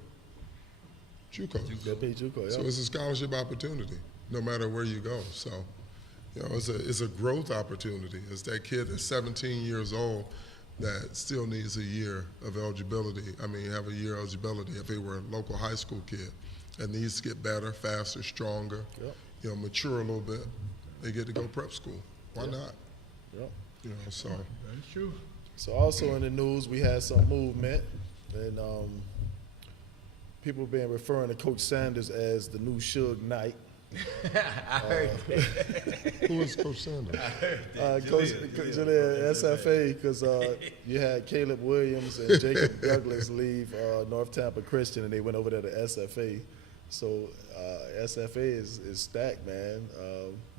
JUCO. They pay JUCO, yeah. So it's a scholarship opportunity, no matter where you go. So, you know, it's a growth opportunity. It's that kid that's 17 years old that still needs a year of eligibility. I mean, have a year eligibility if they were a local high school kid, and needs to get better, faster, stronger. Yep. You know, mature a little bit. They get to go prep school. Why not? Yep. You know, so. That's true. So also in the news, we had some movement, and people been referring to Coach Sanders as the new Suge Knight. I heard that. Who is Coach Sanders? Coach Jaleel, SFA, because you had Caleb Williams and Jacob Douglas leave North Tampa Christian, and they went over there to SFA. So SFA is stacked, man.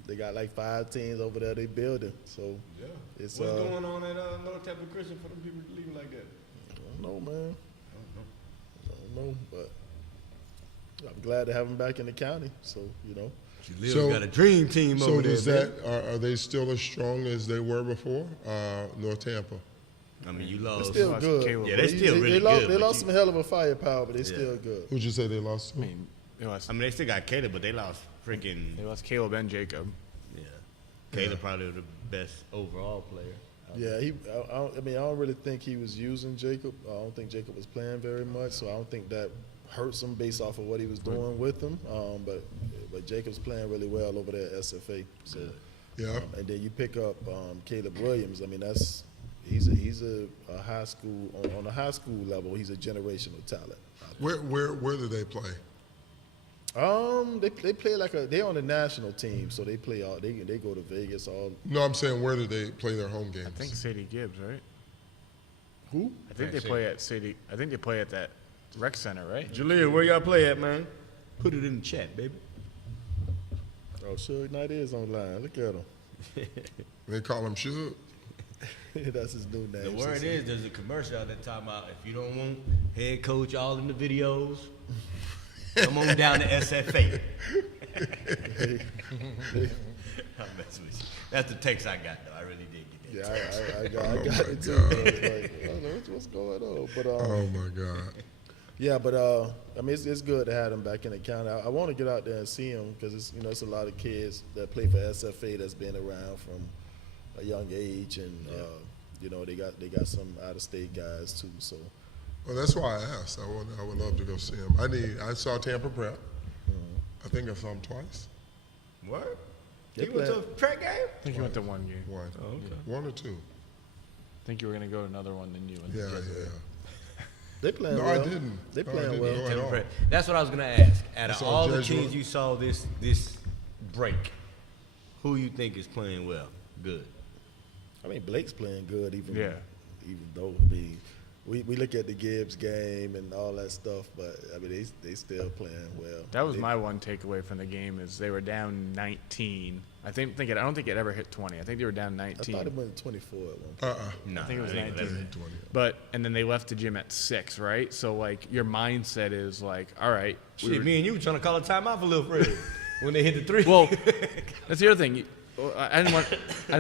They got like 5 teams over there they building. So Yeah. it's What's going on at North Tampa Christian for them people leaving like that? I don't know, man. I don't know, but I'm glad to have them back in the county. So you know, Jaleel So- got a dream team So over there. does that, are they still as strong as they were before, North Tampa? I mean, you they're lost. still lost good. Caleb. Yeah, they still really they lost, good, They but lost you- some hell of a firepower, but they Yeah. still good. Who'd you say they lost to? I mean, they still got Caleb, but they lost freaking. they lost Caleb and Jacob. Yeah. Caleb probably the best overall player. Yeah, I mean, I don't really think he was using Jacob. I don't think Jacob was playing very much, so I don't think that hurts him based off of what he was doing with him. But Jacob's playing really well over there at SFA. So, Yeah. and then you pick up Caleb Williams. I mean, he's a high school on a high school level. He's a generational talent. Where do they play? They play they're on the national team, so they play all. They go to Vegas all. No, I'm saying where do they play their home games? I think Sadie Gibbs, right? Who? I think they play at Sadie. I think they play at that rec center, right? Jaleel, where y'all play at, man? Put it in the chat, baby. Oh, Suge Knight is online. Look at him. They call him Suge. That's his new name. The word is there's a commercial out there talking about if you don't want head coach all in the videos, come on down to SFA. I'm messing with you. That's the text I got, though. I really did get that. Yeah, I got it too. God. I was like, I don't know what's going on, but Oh my God. yeah, but I mean, it's good to have them back in the county. I want to get out there and see them because it's a lot of kids that play for SFA that's been around from a young age, and they got some out of state guys too. So Well, that's why I asked. I would love to go see him. I saw Tampa Prep. I think I saw him twice. What? They You went to a play- track game? I think you went to one game. One. Oh, okay. One or two. I think you were gonna go to another one than you. went. Yeah. they playing No, well. I didn't. They No, I playing didn't well. go at all. That's what I was gonna ask. Out I of saw all the Jesuit. teams you saw this break, who you think is playing well? Good. I mean, Blake's playing good, even though we look at the Gibbs game and all that stuff, but I mean they still playing well. That was my one takeaway from the game is they were down 19. I don't think it ever hit 20. I think they were down I 19. thought it went 24 at one point. No, I think it was I think 19. 20. But and then they left the gym at 6, right? So like your mindset is like, all right, Shit, me and you were trying to call a timeout for Lil Fred when they hit the three. well, that's the other thing. I didn't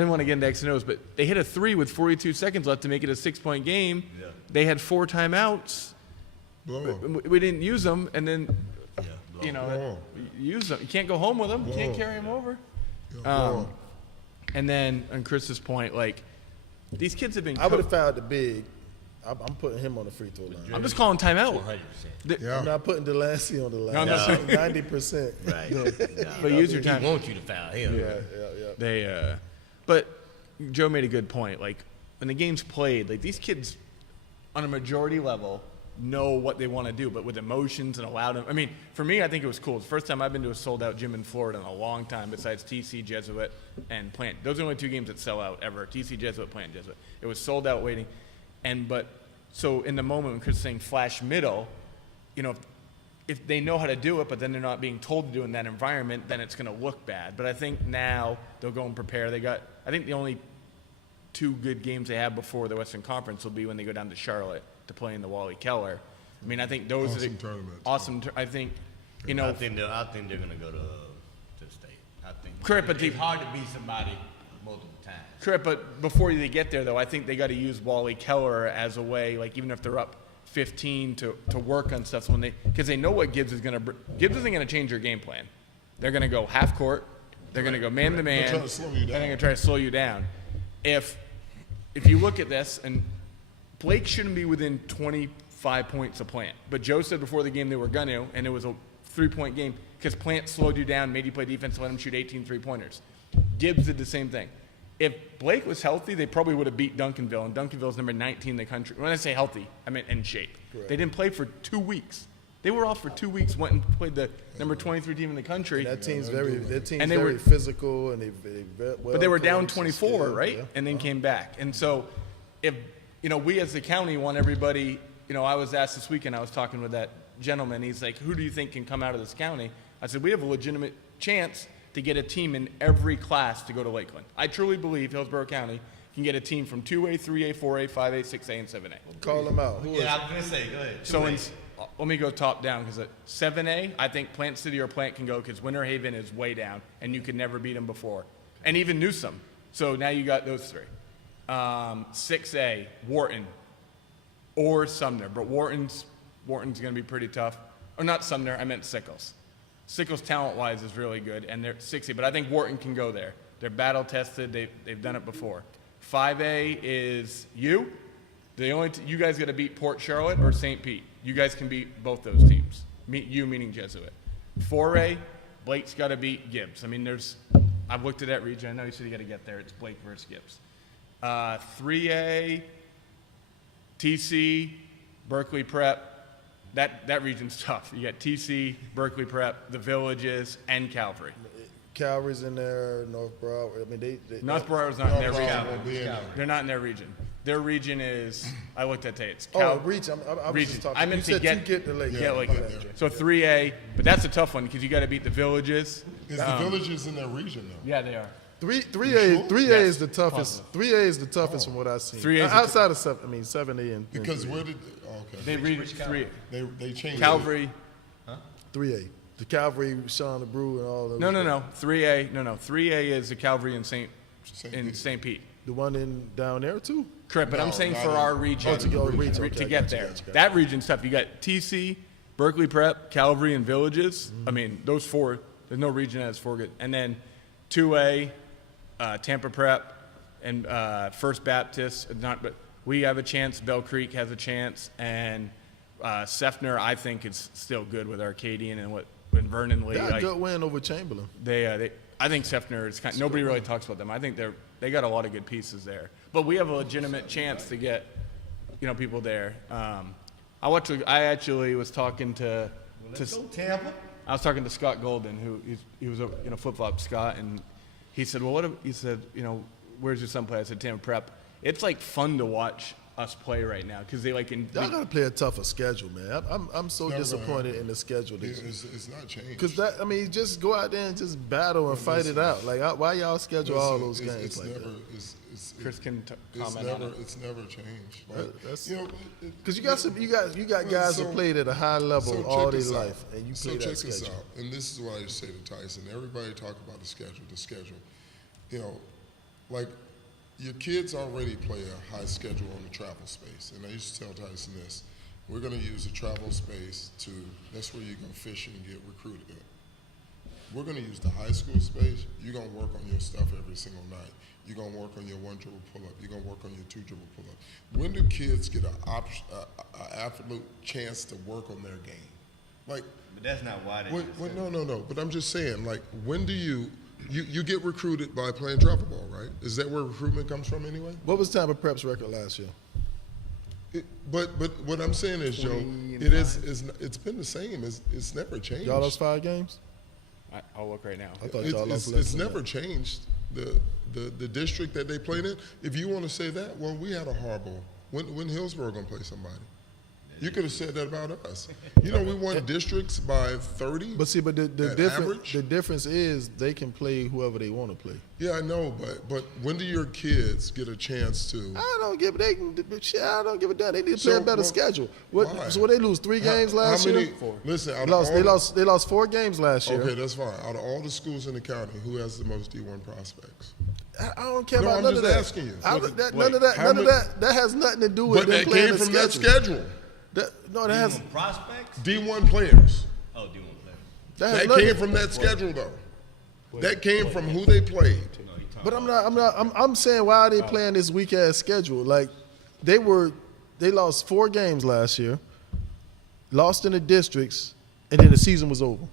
want to get into X and O's, but they hit a 3 with 42 seconds left to make it a 6-point game. Yeah. They had 4 timeouts. Blow him. We didn't use them, and then Yeah, Blow 'em. use them. You can't go home with them. You can't Blow 'em. carry them over. Yeah, blow 'em. And then on Chris's point, like these kids have been. I would have fouled the big I'm putting him on the free throw line. I'm just calling timeout. 100%. Yeah. I'm not putting Delancey on the line. No, no. 90%. Right. No, But use your time. He wants you to foul him. They, but Joe made a good point. Like when the game's played, like these kids, on a majority level, know what they want to do, but with emotions and allow them. I mean, for me, I think it was cool. It's the first time I've been to a sold-out gym in Florida in a long time, besides TC, Jesuit, and Plant. Those are the only 2 games that sell out ever. TC, Jesuit, Plant, Jesuit. It was sold out waiting, so in the moment when Chris is saying flash middle, you know, if they know how to do it, but then they're not being told to do it in that environment, then it's going to look bad. But I think now they'll go and prepare. I think the only 2 good games they have before the Western Conference will be when they go down to Charlotte to play in the Wally Keller. I mean, I think those Awesome are the tournament. awesome. I think, you know, I think they're going to go to the state. I think. Correct, but it's hard to beat somebody multiple times. correct. But before they get there, though, I think they got to use Wally Keller as a way, like even if they're up 15 to work on stuff. So because they know what Gibbs is going to. Gibbs isn't going to change their game plan. They're going to go half court. They're going to go man to man. They're trying to slow you down. And they're going to try to slow you down. If you look at this, and Blake shouldn't be within 25 points of Plant, but Joe said before the game they were going to, and it was a 3-point game because Plant slowed you down, made you play defense, let him shoot 18 3-pointers. Gibbs did the same thing. If Blake was healthy, they probably would have beat Duncanville, and Duncanville's number 19 in the country. When I say healthy, I meant in shape. Correct. They didn't play for 2 weeks. They were off for 2 weeks, went and played the number 23 team in the country. That team's And they very were- physical, and they well But they were down coached and 24, skilled, right? yeah. And then came back. And so if, you know, we as the county want everybody, you know, I was asked this weekend, I was talking with that gentleman. He's like, who do you think can come out of this county? I said, we have a legitimate chance to get a team in every class to go to Lakeland. I truly believe Hillsborough County can get a team from 2A, 3A, 4A, 5A, 6A, and 7A. Call them out. Who is Yeah, I was going to say, go ahead. So let me go top down because at 7A, I think Plant City or Plant can go because Winter Haven is way down and you could never beat them before. And even Newsom. So now you got those 3. 6A, Wharton or Sumner. But Wharton's going to be pretty tough. Or not Sumner, I meant Sickles. Sickles talent-wise is really good, and they're 60, but I think Wharton can go there. They're battle-tested. They've done it before. 5A is you. You guys got to beat Port Charlotte or St. Pete. You guys can beat both those teams. You meaning Jesuit. 4A, Blake's got to beat Gibbs. I mean, I've looked at that region. I know you said you got to get there. It's Blake versus Gibbs. 3A, TC, Berkeley Prep. That region's tough. You got TC, Berkeley Prep, the Villages, and Calvary. Calvary's in there, North Broward. I mean, they Northboro's not in their region. will be in there. They're not in their region. Their region is, I looked at today, it's reach. I was region. just talking. I meant you to said get to Lake. Yeah, like My bad. so 3A, but that's a tough one because you got to beat the Villages. Is the Villages in that region though? Yeah, they are. 3A Yes. is the toughest. 3A is the toughest from what I've seen. 3A is the outside of 7A and Because 3A. where did? They Okay. reach 3A. They changed. Calvary. 3A. The Calvary, Sean the Brew, and all those. No. 3A. No. 3A is the Calvary in St. Pete. The one in down there too. Correct, but I'm No, saying not for in- our region, to go reach, okay, to I get got you, there. got you. That region's tough. You got TC, Berkeley Prep, Calvary, and Villages. I mean, those 4. There's no region that has 4 good. And then 2A, Tampa Prep, and First Baptist. But we have a chance. Bell Creek has a chance, and Sefner I think is still good with Arcadian and when Vernon Lee. Got a good win over Chamberlain. I think Sefner is nobody really talks about them. I think they got a lot of good pieces there. But we have a legitimate chance to get, people there. I actually was talking to Let's go, Tampa. I was talking to Scott Golden, he was a flip-flop Scott, and he said, well, he said, where's your son play? I said, Tampa Prep. It's like fun to watch us play right now because they like. Y'all gotta play a tougher schedule, man. I'm so Never disappointed in the schedule. It's not changed. Because just go out there and just battle and fight it out. Like, why y'all schedule all those games It's like never. that? Chris can It's comment on never. it. It's never changed. Like, That's- it- Because you got guys who played at a high level so all check their this out. life, and you So play check that this schedule. out, and this is what I used to say to Tyson. Everybody talk about the schedule. Like your kids already play a high schedule on the travel space, and I used to tell Tyson this: we're going to use the travel space that's where you go fishing and get recruited. we're going to use the high school space. You're going to work on your stuff every single night. You're going to work on your 1 dribble pull-up. You're going to work on your 2 dribble pull-up. When do kids get an absolute chance to work on their game? Like, But that's not why they no. But I'm just saying, like, when do you get recruited by playing travel ball, right? Is that where recruitment comes from anyway? What was Tampa Prep's record last year? But what I'm saying is, Joe, it's been the same. It's never changed. Y'all lost 5 games? I'll look right now. I thought y'all lost less It's than never that. changed. The district that they played in. If you want to say that, well, we had a horrible. When Hillsborough gonna play somebody? You could have said that about us. You know, we won districts by 30. But see, but the average? difference is they can play whoever they want to play. Yeah, I know, but when do your kids get a chance to? I don't give a damn. They need to play a better schedule. Why? So what they lose 3 games last how many, year? 4. Listen, They lost 4 games last year. Okay, that's fine. Out of all the schools in the county, who has the most D1 prospects? I don't care No, about I'm none just of that. asking you. None of that. how None many- of that. That has nothing to do with But them that playing came the from that schedule. schedule. That has prospects? D1 players. Oh, D1 players. that has That nothing. came from that schedule, though. That came from who they played. But I'm saying, why are they playing this weak ass schedule? Like, they lost 4 games last year, lost in the districts, and then the season was over.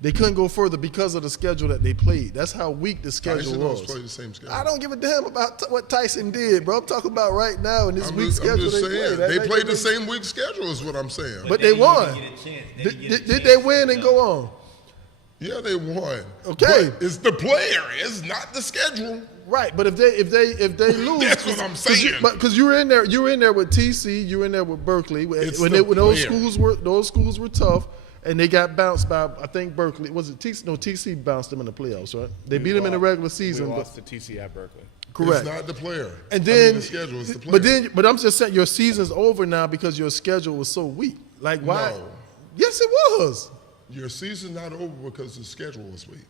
They couldn't go further because of the schedule that they played. That's how weak the schedule Tyson was. always played the same schedule. I don't give a damn about what Tyson did, bro. I'm talking about right now in this I'm weak just schedule saying, played. they That played the makes- same week schedule is what I'm saying. But they won. Did they win and go on? Yeah, they won. Okay. But it's the player. It's not the schedule. Right, but if they lose, That's what I'm saying. Because you were in there with TC, you were in there with Berkeley. When It's when the those player. schools were tough, and they got bounced by, I think, Berkeley. Was it TC? No, TC bounced them in the playoffs, right? They beat them in the regular season. We but- lost to TC at Berkeley. correct. It's not the player. And I then mean, the schedule is the player. but I'm just saying your season's over now because your schedule was so weak. Like why? No. Yes, it was. Your season's not over because the schedule was weak.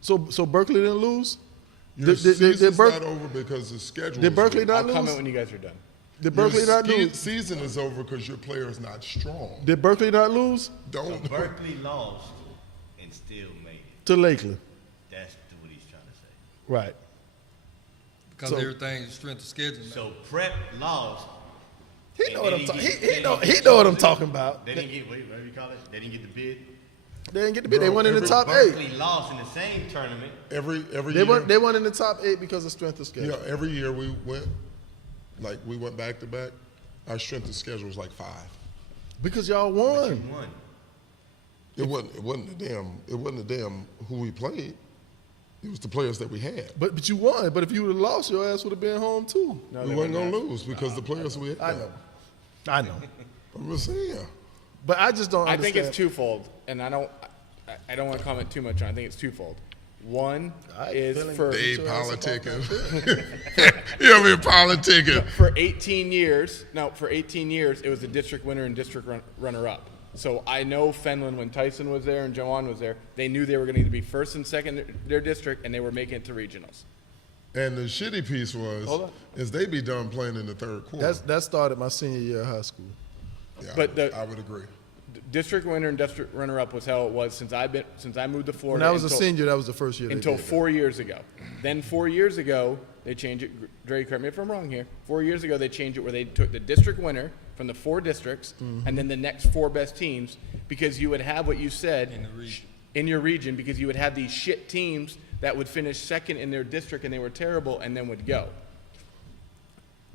So Berkeley didn't lose. Your Did season's Berk- not over because the schedule Did is Berkeley weak. not I'll lose? comment when you guys are done. Did Berkeley Your not lose? season is over because your player is not strong. Did Berkeley not lose Don't. Berkeley lost and still made it. to Lakeland? That's what he's trying to say. Right. Because So- everything's strength of schedule. now. So Prep lost. He know and what they I'm didn't talking. get- He they know didn't get what I'm chosen. talking about. They didn't get, whatever you call it, they didn't get the bid. They didn't get the bid. They Bro, won in the every- top Berkeley 8. lost in the same tournament. Every They year. won in the top 8 because of strength of schedule. Every year we went back to back. Our strength of schedule was like 5. Because y'all won. You won. It wasn't the damn who we played. It was the players that we had. But you won. But if you would have lost, your ass would have been home too. No, We they wasn't were gonna not. lose because the players we had. I know. I'm just saying. But I just don't I understand. think it's twofold, and I don't want to comment too much on it. I think it's twofold. One is for They politicking. Yeah, we politicking. for 18 years. No, for 18 years, it was the district winner and district runner-up. So I know Fenland, when Tyson was there and Joanne was there, they knew they were going to either be first and second in their district, and they were making it to regionals. And the shitty piece Hold on. is they be done playing in the third quarter. that started my senior year of high school. Yeah, but I would agree. District winner and district runner-up was how it was since I moved to When Florida. I was a until- senior, that was the first year. They until did that. 4 years ago. Then 4 years ago, they changed it. Dre, correct me if I'm wrong here. 4 years ago, they changed it where they took the district winner from the 4 districts and then the next 4 best teams, because you would have what you said In the region. in your region, because you would have these shit teams that would finish second in their district and they were terrible and then would go.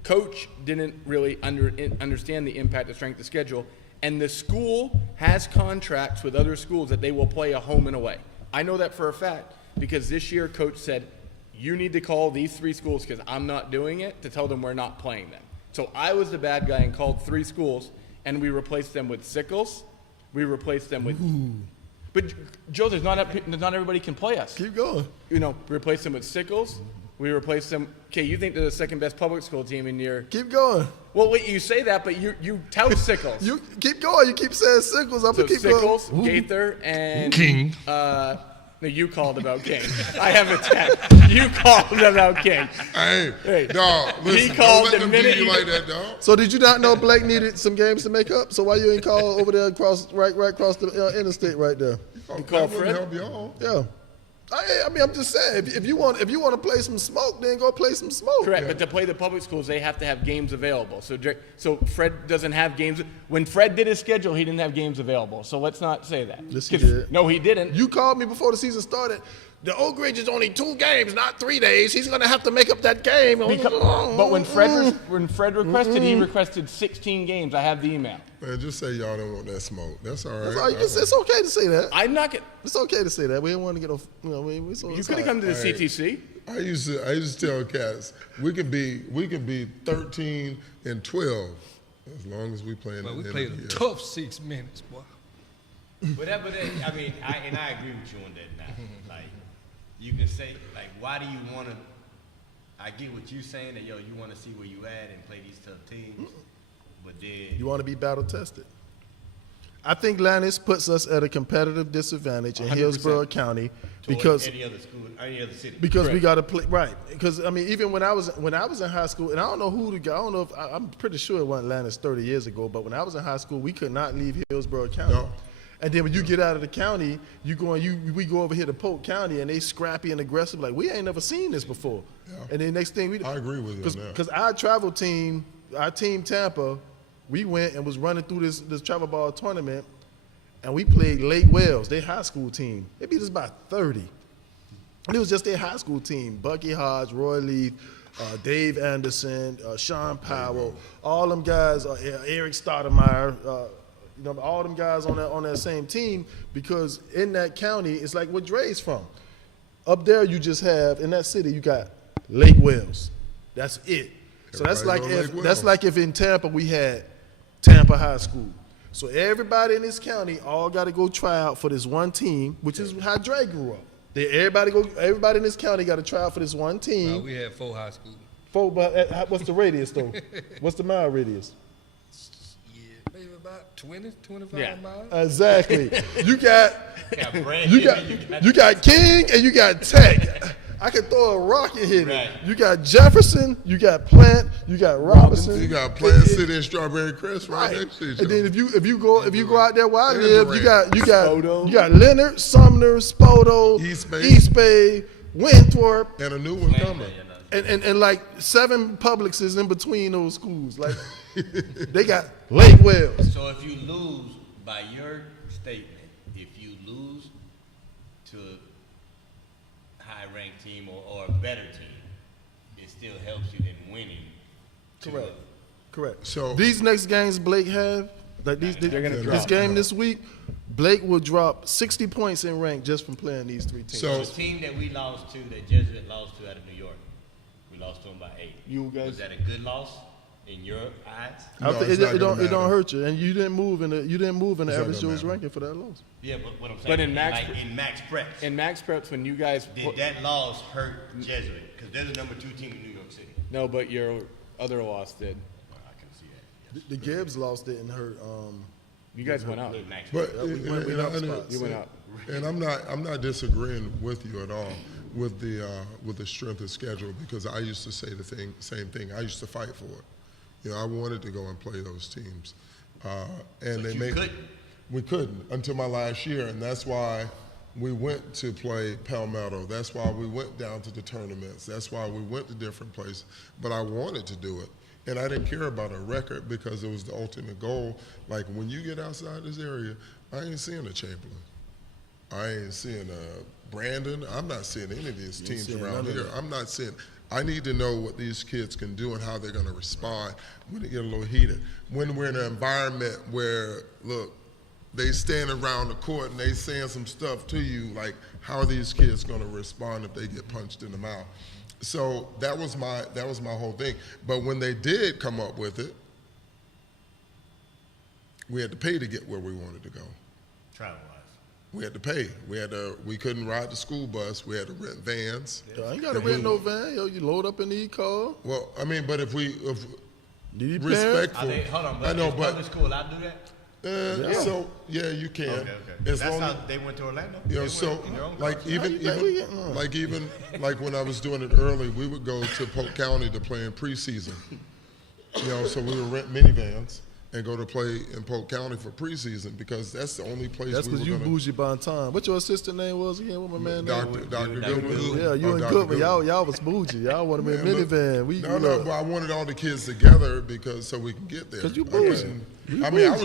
Coach didn't really understand the impact of strength of schedule, and the school has contracts with other schools that they will play a home and away. I know that for a fact because this year Coach said, you need to call these 3 schools because I'm not doing it, to tell them we're not playing them. So I was the bad guy and called 3 schools, and we replaced them with Sickles. We replaced them with... But Joe, there's not everybody can play us. Keep going. We replaced them with Sickles. We replaced them. Okay, you think they're the second best public school team in your. Keep going. Well, wait, you say that, but you tout Sickles. You keep going. You keep saying Sickles. I'm So gonna keep Sickles, going. Gaither, and King. No, you called about King. I have a text. You called about King. Hey, dog, listen, He called don't let the them minute do you you- like that, dog. So did you not know Blake needed some games to make up? So why you ain't call over there right across the interstate right there? You call wouldn't Fred? help y'all. Yeah. I mean, I'm just saying, if you want to play some smoke, then go play some smoke. Correct, but to play the public schools, they have to have games available. So Fred doesn't have games. When Fred did his schedule, he didn't have games available. So let's not say that. Yes, he 'Cause- did. No, he didn't. You called me before the season started. The Oak Ridge is only 2 games, not 3 days. He's gonna have to make up that game. But when Fred requested, he requested 16 games. I have the email. Man, just say y'all don't want that smoke. That's all right. That's all right. It's okay to say that. I'm not getting. It's okay to say that. We didn't want to get off. You could have come to the CTC. I used to tell cats we could be 13 and 12 as long as we play in But we the played a NBA. tough 6 minutes, boy. But I mean, I agree with you on that now. Like, you can say, like, why do you want to? I get what you're saying that you want to see where you at and play these tough teams, but then You want to be battle tested. I think Lannis puts us at a competitive disadvantage in 100%. Hillsborough County toward because any other school, any other city. we Correct. got to play right. Because I mean, even when I was in high school, and I don't know who the guy. I don't know if I'm pretty sure it wasn't Lannis 30 years ago. But when I was in high school, we could not leave Hillsborough County. No. And then when you get out of the county, we go over here to Polk County, and they scrappy and aggressive. Like we ain't never seen this before. Yeah. And then next thing I agree with you on that. because our travel team, our team Tampa, we went and was running through this travel ball tournament, and we played Lake Wales, their high school team. They beat us by 30. And it was just their high school team: Bucky Hodge, Roy Leith, Dave Anderson, Sean Powell, all them guys, Eric Stoudemire. All them guys on that same team, because in that county, it's like where Dre's from. Up there, you just have, in that city, you got Lake Wales. That's it. So Everybody know Lake that's Wales. like if in Tampa we had Tampa High School. So everybody in this county all got to go try out for this one team, which is how Dre grew up. Everybody in this county got to try out for this one team. We had 4 high schools. What's the radius though? What's the mile radius? Yeah, maybe about 20, 25 Yeah. miles. Exactly. You got Brand you got King and you got Tech. I could throw a rock and hit Right. it. You got Jefferson, you got Plant, you got Robinson. You got Plant City and Strawberry Crest right Right. next to each And then other. if you go out there where I And live, you got Spoto. Leonard, Sumner, Spoto, East Bay. East Bay, Winthrop, And a new one coming. and like 7 Publixes in between those schools. Like they got Lake Wales. So if you lose, by your statement, if you lose to a high-ranked team or a better team, it still helps you in winning. Correct. Correct. So- these next games Blake have, like this gonna this drop. game this week, Blake will drop 60 points in rank just from playing these 3 teams. So- The team that we lost to, that Jesuit lost to out of New York, we lost to them by 8. You guys- Was that a good loss in your eyes? I don't No, think it's not it gonna don't matter. hurt you, and you didn't move in the not average gonna Joe's matter. ranking for that loss. Yeah, but what I'm saying, But in Max like in Max Preps, In Max Preps, when you guys did that loss hurt Jesuit? Because they're the number 2 team in New York City. no, but your other loss did. Well, I can see that. The Gibbs loss didn't hurt. You guys went up. Look, Max But Yeah, we went up spots. You went up. And I'm not disagreeing with you at all with the strength of schedule, because I used to say the same thing. I used to fight for it. I wanted to go and play those teams, and But you couldn't. We couldn't until my last year, and that's why we went to play Palmetto. That's why we went down to the tournaments. That's why we went to different places. But I wanted to do it, and I didn't care about a record because it was the ultimate goal. Like when you get outside this area, I ain't seeing a Chamberlain. I ain't seeing a Brandon. I'm not seeing any of these teams seeing around none of here. them. I'm not seeing. I need to know what these kids can do and how they're going to respond when they get a little heated. When we're in an environment where, look, they stand around the court and they saying some stuff to you, like how are these kids going to respond if they get punched in the mouth? So that was my whole thing. But when they did come up with it, we had to pay to get where we wanted to go. Travel-wise. We had to pay. We couldn't ride the school bus. We had to rent vans. I ain't got to rent no van. Yo, you load up in the car. Well, I mean, but if Need parents? respectful, Hold on, but I know, is but public school allowed to do that? So you can. Okay. As That's long how as, they went to Orlando. you know, They so went in their own like cars. even when I was doing it early, we would go to Polk County to play in preseason. You know, so we would rent minivans and go to play in Polk County for preseason because that's the only place That's we because were you going bougie by time. What your assistant name was again? What my man name? Dr. Goodman. Yeah, you and Dr. Goodman. Y'all was bougie. Y'all want to be a Man, look, minivan. No, but I wanted all the kids together because so we can get there. 'Cause you I bougie. mean, You I mean, I bougie.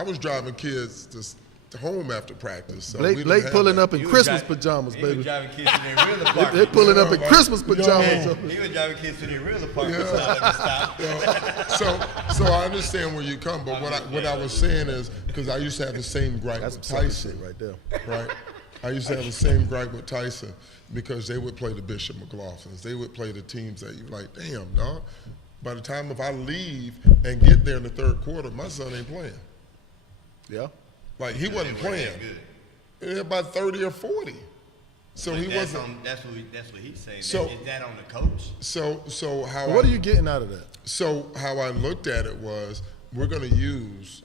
was driving kids to home after practice. So we Blake didn't have pulling that. up in He was Christmas driving- pajamas, He was baby. driving kids to their real They apartment. pulling up in like, Christmas pajamas. He was driving kids to their real apartment. Yeah. So I understand where you come, but what I was saying is because I used to have the same gripe That's with some solid Tyson, shit right there. right? I used to have the same gripe with Tyson because they would play the Bishop McLaughlins. They would play the teams that you're like, damn, dog. By the time if I leave and get there in the third quarter, my son ain't playing. Yeah. Like he wasn't playing. Good. About 30 or 40. So But he that's wasn't. That's what he's saying. So- Is that on the coach? So how What I, are you getting out of that? So how I looked at it was we're going to use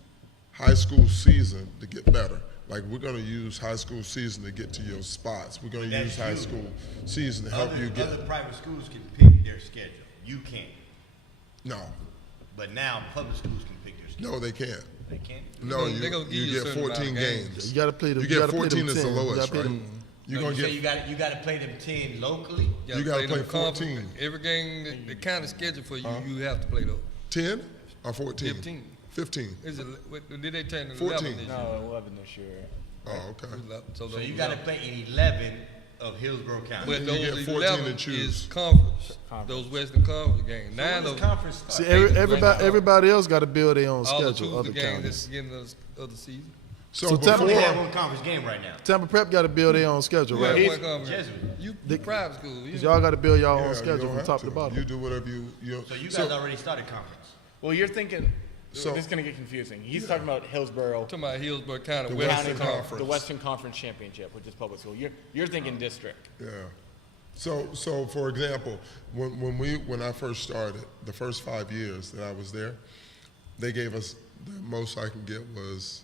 high school season to get better. Like we're going to use high school season to get to your spots. We're going to That's use high you. school season to help you get. Other private schools can pick their schedule. You can't. No, But now public schools can pick their schedule. no, they can't. They can't. No, They gonna give you you a get certain amount 14 of games. games. You got to play them. You get gotta play 14 them is the 10. lowest, You gotta play right? them- You're No, going you to say get. you got to play them 10 locally. You gotta play them conference. 14. Every game that kind of schedule for you, you have to play those. 10 or 14? 15. 15. Is it? Did they turn to 14. 11 this year? No, 11 this year. Oh, okay. 11, So those you got to 11. play in 11 of Hillsborough County. But you those get 14 to 11 choose. is conference. Those Western Conference games. When 9 does of conference start? See, everybody else got to build their own all the schedule. Other Tuesday games counties. that's beginning of the season. So, So before, tell They me- have one conference game right now. Tampa Prep got to build their own schedule, You right? have one conference. Jesuit. You private school. You 'Cause y'all got to build y'all yeah, own you schedule don't from have top to to. bottom. You do whatever you. So you guys already started conference. Well, you're thinking, So- this is going to get confusing. He's talking about Hillsborough talking about Hillsborough County, The Western Western Conference. Conference. the Western Conference Championship, which is public school. You're thinking district. Yeah. So for example, when I first started, the first 5 years that I was there, they gave us the most I can get was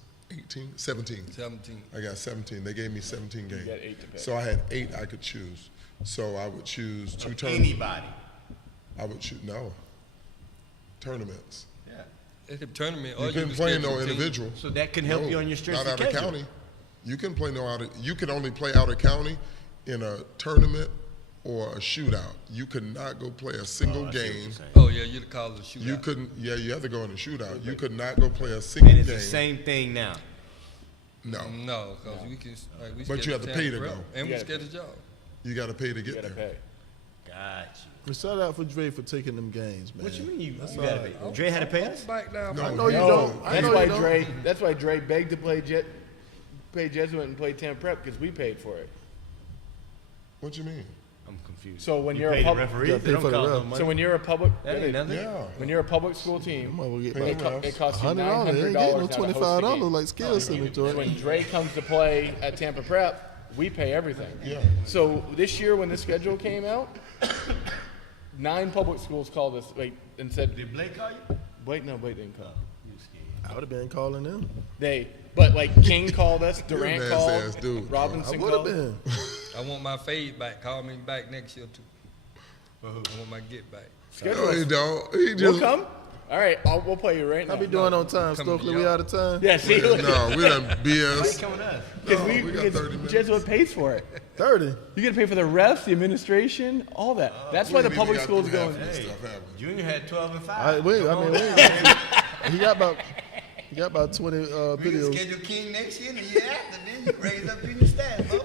17. 17. I got 17. They gave me 17 games. got 8 to pick. So I had 8 I could choose. So I would choose 2 Of tournaments. anybody. I would choose tournaments. Yeah. It's a tournament. You or couldn't can play schedule no a team. individual. So that can help No, you on your strength not of out of schedule. county. You can play you can only play out of county in a tournament or a shootout. You could not go play a single I see what game. you're saying. Oh, yeah, you'd call it a shootout. You couldn't. Yeah, you have to go in a shootout. You could not go play a single And it's game. the same thing now. No, No, because we can. Like, we But you have to pay to schedule go. prep, and You we gotta schedule job. you got to pay to You get got to there. pay. Got you. We shout out for Dre for taking them games, man. What you mean you That's got to all right. pay? Dre had to pay us? Back down. No, I know you no. don't. I That's know why you don't. Dre. That's why Dre begged to play Jesuit and play Tampa Prep because we paid for it. What you mean? I'm confused. So when you're a pay the public, referees, Yeah, they pay don't for the cost no ref. money. so when you're a public, that ain't nothing. Yeah. when you're a public school team, Might well get Pay about the it costs you $100. They ain't $900 getting now no to host the $25 game. like skill center, When Jordan. Dre comes to play at Tampa Prep, we pay everything. Yeah. So this year when the schedule came out, 9 public schools called us and said, Did Blake call you? Blake didn't call. You scared. I would have been calling them. But King called us, Durant nasty called, ass dude. I Robinson would have called. been. I want my fade back. Call me back next year, too. I want my get back. Schedule No, he us. don't. He We'll just. come. All right, we'll play you right now. I be doing on time, come Stokely. to We y'all. out of time. Yeah, see, No, we done Why BS. you coming to us? because No, we got 30 minutes. Jesuit pays for it. 30. You got to pay for the refs, the administration, all that. That's why the public schools schools going. This stuff, have we? Junior had 12 and 5. I mean, Come wait. on. He got about 20 We can videos. schedule King next year and the year after, then you raise up in your stats, bro.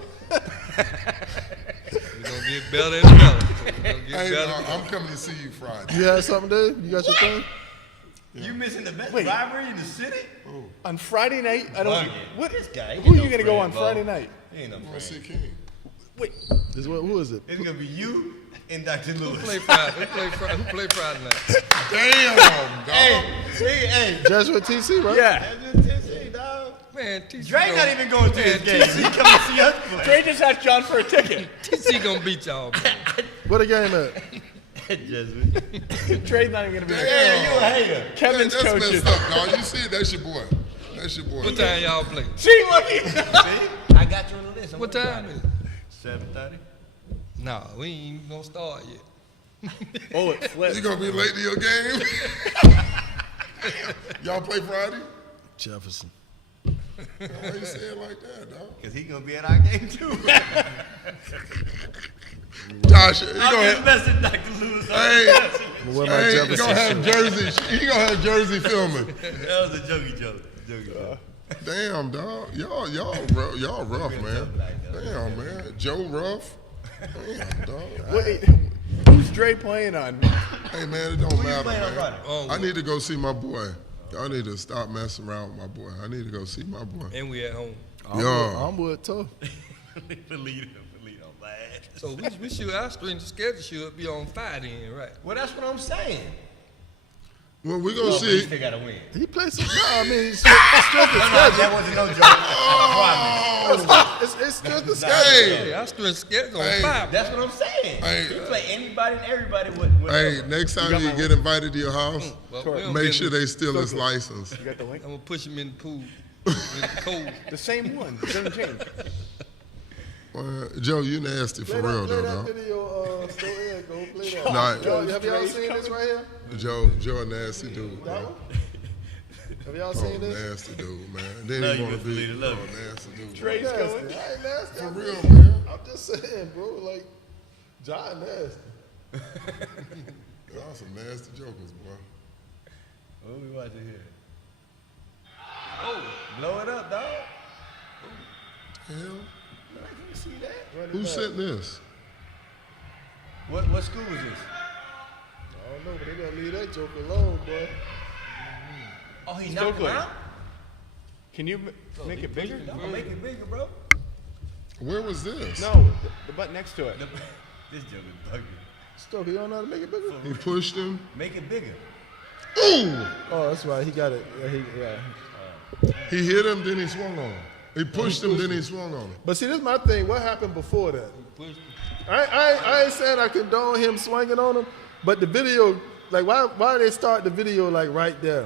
We're going to get better and better. We're going to get Hey, better. I'm coming to see you Friday. You had something, Dave? You got your thing? You missing the best Wait. rivalry in the city? On Friday night, I don't. Bugging. What This guy, he Who are ain't you no gonna go on friend, bro. Friday night? He ain't no I friend. see King. Wait, Who is it? It's gonna be you and Dr. Who Lewis. play Friday? Who play Friday night? Damn, dog. Hey, Jesuit TC, right? yeah. that's just Tennessee, dog. Man, TC Dre not even going to his game. He coming to see us play. Dre just asked John for a ticket. TC going to beat y'all. Man. Where the game at? Jesuit. Dre's not even gonna be there. Hey, you a hater. Kevin's That's coaches. messed up, dog. You see it? That's your boy. That's your boy. What time y'all play? See, look. See? I got you on the list. What time is it? 7:30. Nah, we ain't even gonna start yet. Oh, it flipped. You gonna be late to your game? Y'all play Friday? Jefferson. Why you say it like that, dog? Because he going to be at our game, too. Josh, he I'm gonna just have, messing Dr. Lewis. hey, Wear my hey, he Jefferson gonna have shirt. Jersey. He gonna have Jersey filming. That was a jokey joke. Jokey joke. Damn, dog. Y'all rough, man. Damn, man. Joe rough. Damn, dog. Wait, who's Dre playing on? Hey, man, it don't matter, playing on man. Friday? Oh, I need to go see my boy. Y'all need to stop messing around with my boy. I need to go see my boy. and we at home. I'm with tough. Believe on bad. So we should, our strength schedule should be on 5 then, right? Well, that's what I'm saying. Well, we gonna But see. you still got to win. He plays some. No, I mean, it's strength That wasn't no joke. I promise. it's strength of schedule. Hey, our strength schedule on Hey. 5. That's what I'm saying. Hey. You play anybody and everybody with Hey, next time you get invited to your house, Well, we don't make get sure it. they steal his license. You got the link? I'm gonna push him in the pool. In the cold. The same one. Doesn't change. Joe, you nasty for real though, Play that dog. video, Still Air, go play that. Nah, Yo, have y'all seen this right here? Joe a nasty dude, That bro. one? Have y'all Oh, seen this? nasty dude, man. Then Love he you, wanna Mr. be Leader, love oh, you. nasty dude. Dre's Nasty. going. I ain't nasty. For I'm real, just- man. I'm just saying, bro. Like, John nasty. Y'all some nasty jokers, boy. What we watching here? Oh, blow it up, dog. Hell, You see that? who sent this? What school is this? I don't know, but they gonna leave that joke alone, boy. Oh, he Still knocked him clear. out? Can you make it bigger? No, make it bigger, bro. Where was this? No, the button next to it. This joke is bugging. Stokey, you don't know how to make it bigger? He pushed him. Make it bigger. Ooh! Oh, that's right. He got it. Yeah. He hit him, then he swung on him. He pushed him, then he swung on him. But see, this is my thing. What happened before that? Push him. I ain't saying I condone him swinging on him, but the video, like, why they start the video like right there?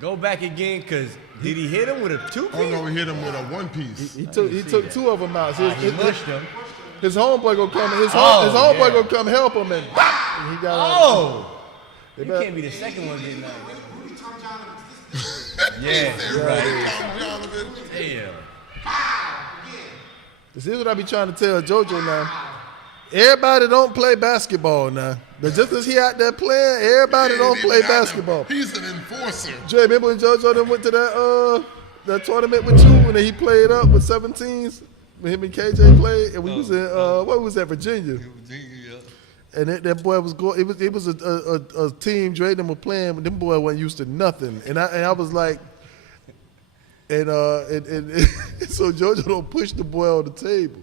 Go back again, cause did he hit him with a 2-piece? Oh no, he hit him with a one piece. He took two of them out. So He mushed him. his homeboy gonna come. His Oh, homeboy yeah. gonna come help him, and he got. Oh! They You better- can't be the second one getting out. Yeah, right. Damn. This is what I be trying to tell JoJo now. Everybody don't play basketball now. But just as he out there playing, everybody don't play basketball. He's an enforcer. Jay, remember when JoJo then went to that tournament with you and then he played up with 17s? When him and KJ played, and we was in what was that, Virginia? And that boy was going. It was a team Dre them were playing, but them boy wasn't used to nothing. And I was like, and so JoJo don't push the boy on the table.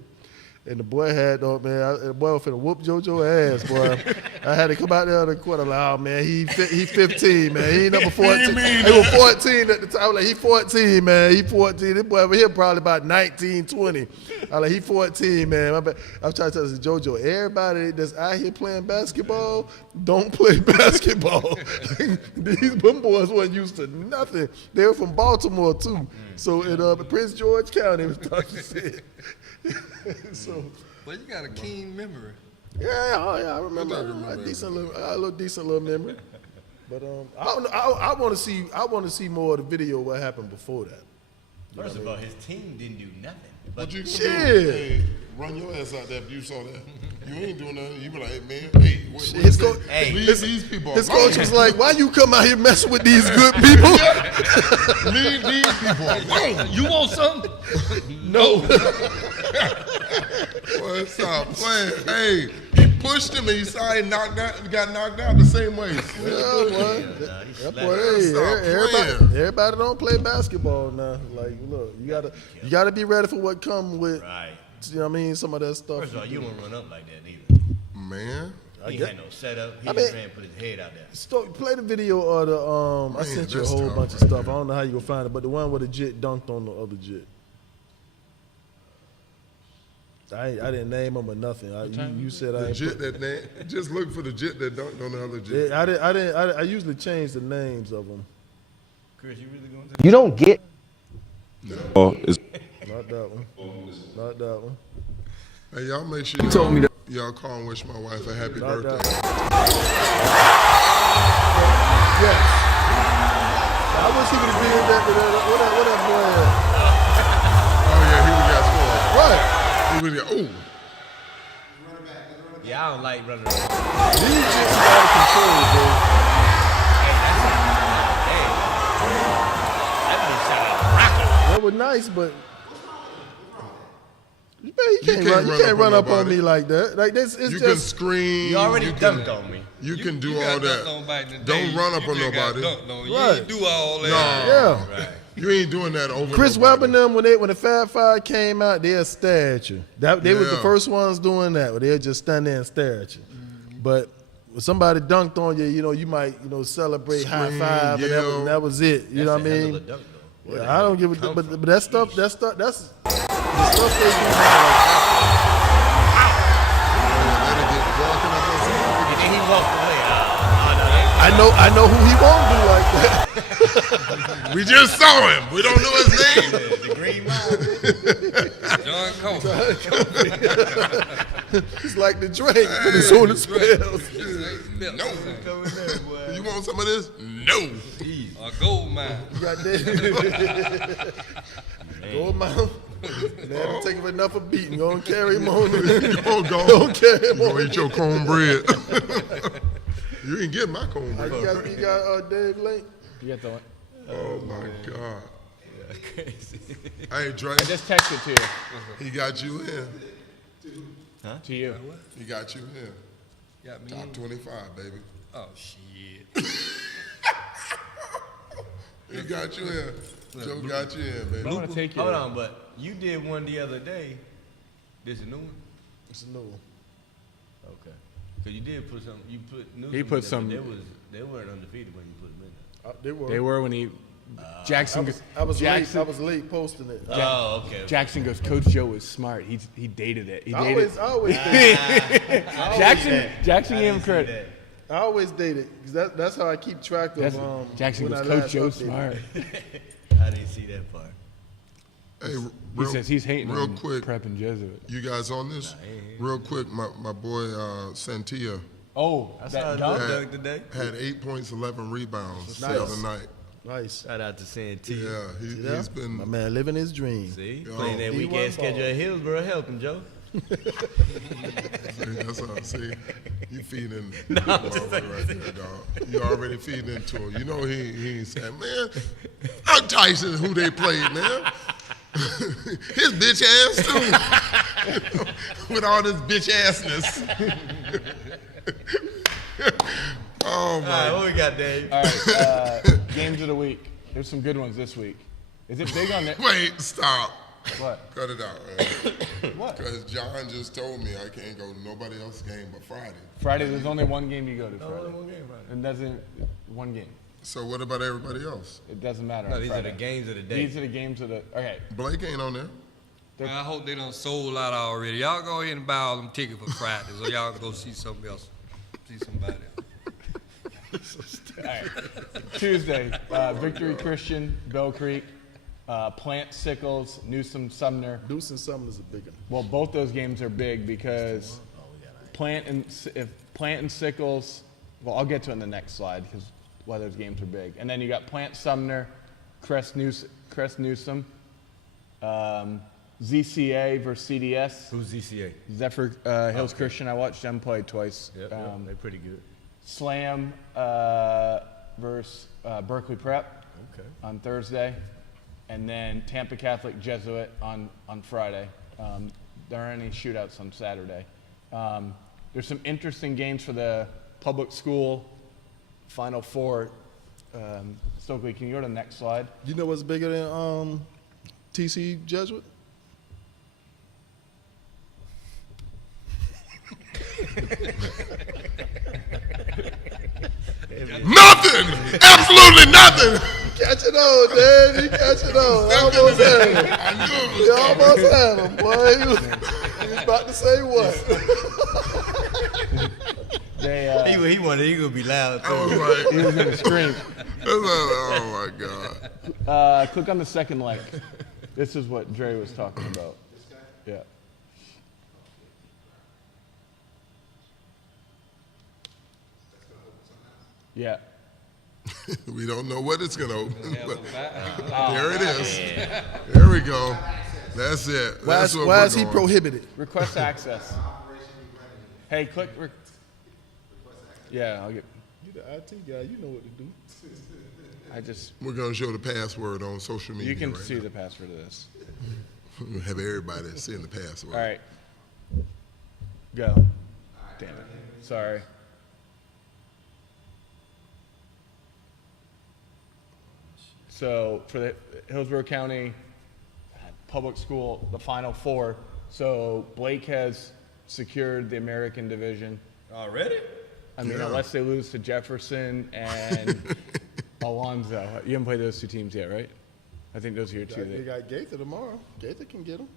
And the boy had, the boy was finna whoop JoJo ass, boy. I had to come out there on the court. I'm like, oh, man, he 15, man. He ain't number 14. He was 14 at the time. I was like, he 14, man. He 14. This boy over here probably about 19, 20. I was like, he 14, man. I'm trying to tell this JoJo, everybody that's out here playing basketball, don't play basketball. These bum boys weren't used to nothing. They were from Baltimore, too. So in Prince George County, was talking shit. So, But you got a keen memory. I remember. I got a little decent little memory. But I want to see more of the video. What happened before that? First of all, his team didn't do nothing. What you gonna Shit. do? Hey, run your ass out there if you saw that. You ain't doing nothing. You be like, hey, man, hey, what His coach, Hey. leave these people his alone. coach was like, "Why you come out here messing with these good people?" Leave these people alone. You want something? No. Boy, stop playing. Hey, he pushed him and he saw he got knocked out the same way. Yeah, boy. That boy, hey, Stop everybody don't play basketball now. Like, look, you gotta be ready for what come with. Right. You know what I mean? Some of that stuff. First of all, you don't run up like that either. Man, He get- had no setup. He I just mean- ran and put his head out there. Play the video of the I Man, sent you a that's whole tough bunch of right stuff. there. I don't know how you gonna find it, but the one where the jit dunked on the other jit. I didn't name him or nothing. You said I the ain't jit put, that name. Just look for the jit that dunked on the other jit. yeah, I usually change the names of them. Chris, you really going to? You don't get Not that one. Not that one. Hey, y'all make sure y'all call and wish my wife a happy Not birthday. that Yes. I wish he would have been that. What that boy at? Oh, yeah, he would have scored. What? He would have, ooh. Yeah, I don't like running. These just out of control, bro. That bitch shot a rocket. That was nice, but man, you can't run up on me like that. Like this, it's You just can scream. You already dunked on me. You can do You all got dunked that. on back in the Don't day. run up You on just got nobody. dunked on. You Right. ain't do all that. yeah. Right. You ain't doing that over. Chris nobody. Webb and them when the Fab Five came out, they'll stare at you. They was the Yeah. first ones doing that. Where they'll just stand there and stare at you. But when somebody dunked on you, you might celebrate, high Scream, five, yell. and that was it. You know what I mean? Yeah, I don't give a but that stuff that's the stuff they do now. Let it get walking up on somebody. And then he walked away. I know who he won't do like that. We just saw him. We don't know his name. The green line. John Cole. It's like the drink, but it's on the spells. No. You want some of this? No. A gold mine. You got that. Go mouth. Man, take him enough of beating. Go and carry him on. Go carry him Go on. eat your cornbread. You ain't getting my cornbread. You got Dave Lake? You got the one. Oh my God. Crazy. Hey, Dre, I just texted to you. he got you in. To you. He got you in. Got me Top in. 25, baby. Oh, shit. He got you in. Joe got you in, baby. I want to take you. Hold on, but you did one the other day. This a new one? It's a new one. Okay. So you did put some. You put new. He put there, some- but they weren't undefeated when you put them in there. They were. They were when he Jackson. I was Jackson, late posting it. Oh, okay. Jackson goes, Coach Joe was smart. He dated it. He dated I always date Jackson gave him credit. it. I always date it because that's how I keep track of. Jackson when goes, I Coach last Joe updated. smart. I didn't see that part. Hey, He real, says he's hating real on quick. Prep and Jesuit. You guys on this? Real quick, my boy Santia Oh, I saw that a dunk? dunk today. had 8 points, 11 rebounds the Nice. other night. Nice. Shout out to Santee. Yeah, Yeah? he's been. My man living his dream. See, Yo, playing that he weekend won schedule ball. at Hillsborough helping Joe. That's all. See, you feeding right there, dog. You already feeding into him. You know he ain't saying, man, I'm Tyson who they played, man. His bitch ass too. With all this bitch assness. Oh All right, my. what we got, Dave? All right, games of the week. There's some good ones this week. Is it big on that? Wait, stop. What? Cut it out, man. What? Because John just told me I can't go to nobody else's game but Friday. Friday, there's only one game you go to only Friday. one game, right? And doesn't, one game. So what about everybody else? It doesn't matter. No, on these are Friday. the games of the day. These are the games of the, okay. Blake ain't on there. Man, I hope they done sold out already. Y'all go ahead and buy all them tickets for Friday so y'all can go see something else. See somebody else. All right. Tuesday, Victory Christian, Bell Creek, Plant Sickles, Newsom Sumner. Deuce and Summer's a big one. Well, both those games are big because Plant and Sickles. Well, I'll get to it in the next slide because why those games are big. And then you got Plant Sumner, Crest Newsom, ZCA versus CDS. Who's ZCA? Zephyr Hills Christian. I watched them play twice. Yep, they're pretty good. Slam versus Berkeley Prep on Thursday, and then Tampa Catholic Jesuit on Friday. There aren't any shootouts on Saturday. There's some interesting games for the public school Final Four. Stokely, can you go to the next slide? You know what's bigger than TC Jesuit? Nothing! Absolutely nothing! Catch it on, Dave. You catch it on. Almost had him. I knew it was You almost had him, boy. He was about to say what? They, He wanted. He gonna be loud I too. was like, he was going to scream. oh my God. Click on the second link. This is what Dre was talking about. Yeah. Yeah. We don't know what it's going to open, but Oh, there it is. There we go. That's it. That's what Why we're is he going. prohibited? Request access. Hey, click. Yeah, I'll get. You the IT guy, you know what to do. I just. We're going to show the password on social media. You can right see now. the password of this. We'll have everybody seeing the password. All right. Go. Damn it. Sorry. So for the Hillsborough County Public School, the Final Four. So Blake has secured the American Division. Already? I mean, Yeah. unless they lose to Jefferson and Alonzo. You haven't played those two teams yet, right? I think those are your two. They got Gaither tomorrow. Gaither can get them.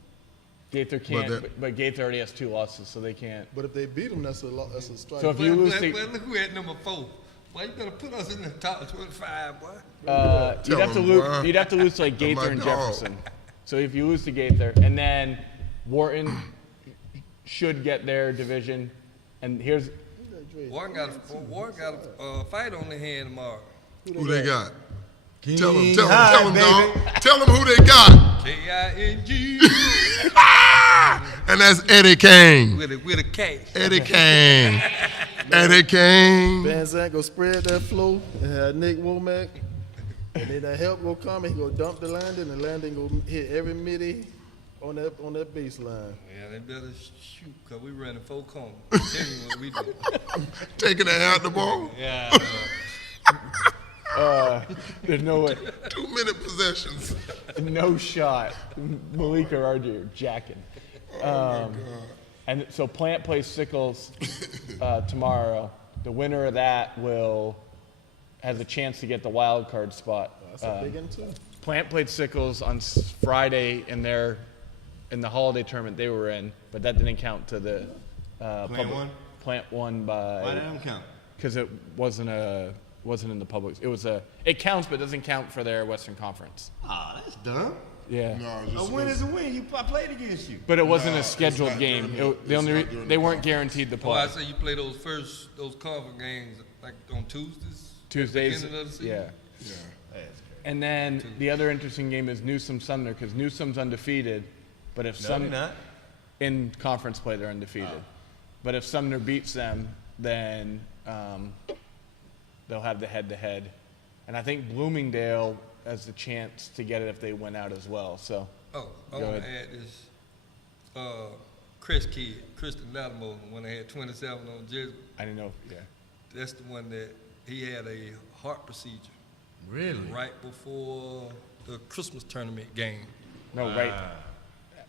Gaither can't, that- but Gaither already has 2 losses, so they can't. But if they beat them, that's a strike. So if you lose to, Well, look who at number 4. Boy, you better put us in the top 25, boy. you'd have to Tell 'em, lose. boy. You'd have to lose to like That's my Gaither and dog. Jefferson. So if you lose to Gaither, and then Wharton should get their division, and here's Warren got a fight on their hand tomorrow. Who they got? Tell them, King tell them, High, tell them, baby. dog. Tell them who they got. K-I-N-G And that's Eddie Kane. with a K. Eddie Kane. Eddie Kane. Van Zandt go spread that flow and have Nick Womack. And then that help go come and he go dump the landing and landing go hit every midi on that baseline. Yeah, they better shoot, because we running 4 corners. Tell you what we do. Taking the out the ball. Yeah. there's no way, 2-minute possessions. no shot. Malika RJ are jacking. And so Plant plays Sickles tomorrow. The winner of that has a chance to get the wild card spot. That's a big one too. Plant played Sickles on Friday in the holiday tournament they were in, but that didn't count to the won? Plant won Why by didn't count? because it wasn't in the public. It counts, but it doesn't count for their Western Conference. Ah, that's dumb. Yeah. No, A just win is a win. I played against you. But it wasn't No, a it's scheduled not game. during the- They weren't guaranteed the Oh, I play. say you play those conference games like on Tuesdays? Tuesdays. Beginning of the season? Yeah. yeah. That's crazy. And then the other interesting game is Newsom Sumner because Newsom's undefeated, but if No, they're Sumner not. in conference play they're undefeated. But if Sumner beats them, then they'll have the head-to-head. And I think Bloomingdale has the chance to get it if they win out as well. So Oh, I Go want to ahead. add this. Kristen Lattimore, when they had 27 on Jesuit, I didn't know. Yeah. that's the one that he had a heart procedure Really? right before the Christmas tournament game. No, right. Well,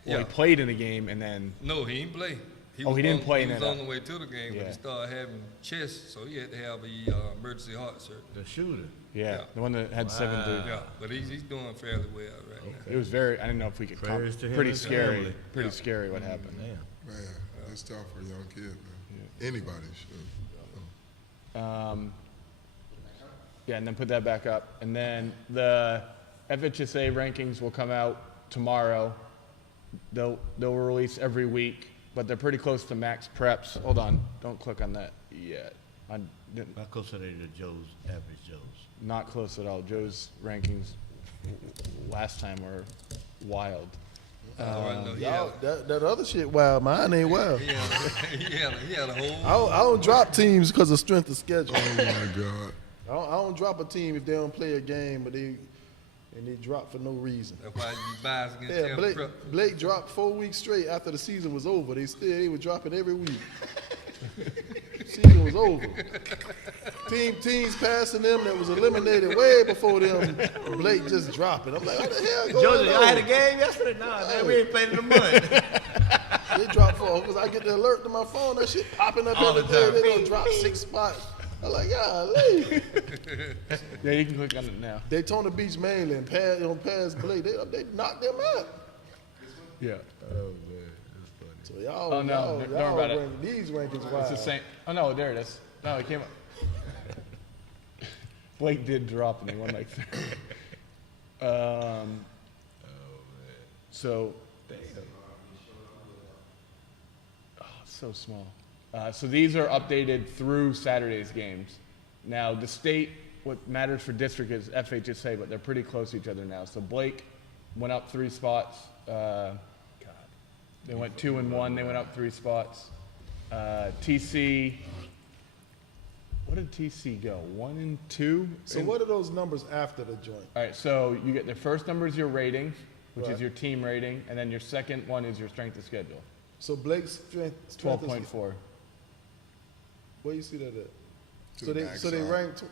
he Yeah. played in a game and then No, he didn't play. He Oh, was he didn't on- play He in was it. on the way to the game, but Yeah. he started having chest, so he had to have a emergency heart surgery. The shooter. yeah, Yeah. the one that had 7-3. Yeah, but he's doing fairly well right now. It was very. I didn't know if we could. Prayers to him Pretty and his scary. family. Pretty Yeah. scary what happened. Damn. Man, that's tough for a young kid, man. Anybody should. Yeah, and then put that back up. And then the FHSA rankings will come out tomorrow. They'll release every week, but they're pretty close to max preps. Hold on, don't click on that yet. How close are they to Joe's, average Joe's? Not close at all. Joe's rankings last time were wild. All right, no, he Y'all, had that other shit wild. Mine ain't wild. he had a whole. I don't drop teams because of strength of schedule. Oh my God. I don't drop a team if they don't play a game, but they drop for no reason. That's why you biased against Yeah, Tampa Prep. Blake dropped 4 weeks straight after the season was over. They were dropping every week. Season was over. Teams passing them that was eliminated way before them. Blake just dropping. I'm like, what the hell going Joseph, y'all had a on? game yesterday? Nah, man, we ain't played in a month. They dropped 4 because I get the alert to my phone. That shit popping up All every the day. time. They don't drop 6 spots. I'm like, golly. Yeah, you can click on it now. Daytona Beach mainly and pass Blake. They knocked them out. Yeah. Oh, man, that's funny. So y'all, Oh, no, don't worry about it. rank these rankings It's wild. the same. Oh no, there it is. No, it came up. Blake did drop and he won like. So, oh, it's so small. So these are updated through Saturday's games. Now, the state, what matters for district is FHSA, but they're pretty close to each other now. So Blake went up 3 spots. They went 2 and 1. They went up 3 spots. TC, what did TC go? 1 and 2? So what are those numbers after the joint? All right, so you get the first number is your rating, which Right. is your team rating, and then your second one is your strength of schedule. So Blake's strength is 12.4. Where you see that at? To So the they backside. ranked.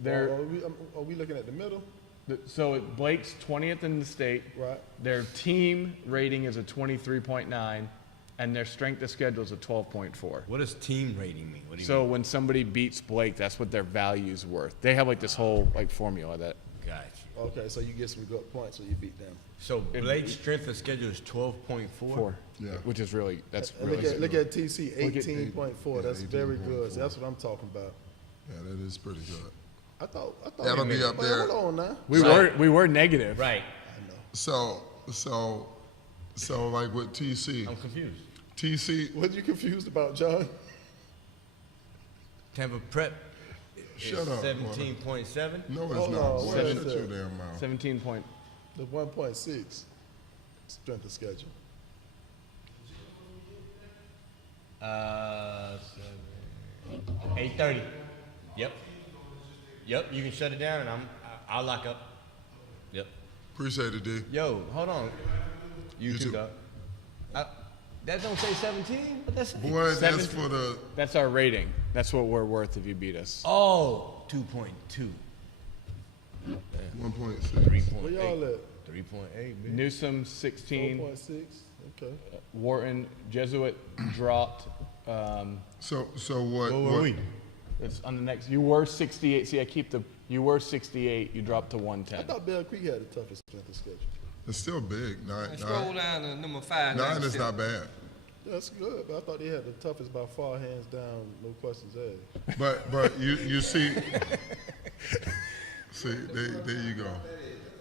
They're, Are we looking at the middle? so Blake's 20th in the state. Right. Their team rating is a 23.9, and their strength of schedule is a 12.4. What does team rating mean? What do you So mean? when somebody beats Blake, that's what their value's worth. They have like this whole like formula that. Got you. Okay, so you get some good points when you beat them. So Blake's strength of schedule is 12.4. Yeah. Which is really, that's And really. look at TC, Look at- 18.4. Yeah, That's very 18.4. good. That's what I'm talking about. Yeah, that is pretty good. I thought. That'll be up Wait, there. Hold on now. we were negative. Right. So like with TC, I'm confused. TC, What you confused about, John? Tampa Prep is Shut up, 17.7. no, it's Hold not. on, Boy, what is shut that? your damn mouth. 17 point. The 1.6 strength of schedule. 8:30. Yep. Yep. You can shut it down, and I'll lock up. Yep. Appreciate it, D. Yo, hold on. You You too, too. dog. That don't say 17. What that's? Boy, that's 17. for the. That's our rating. That's what we're worth if you beat us. Oh, 2.2. 1.6. 3.8. Where y'all at? 3.8, man. Newsom 16. 4.6. Okay. Wharton Jesuit dropped. So what? Where were what we? It's on the next. You were 68. See, I keep the. You were 68. You dropped to I 110. thought Bell Creek had the toughest strength of schedule. It's still big. And scroll down to number 5. 9 is not bad. That's good, but I thought they had the toughest by far, hands down, no questions asked. But you see, there you go.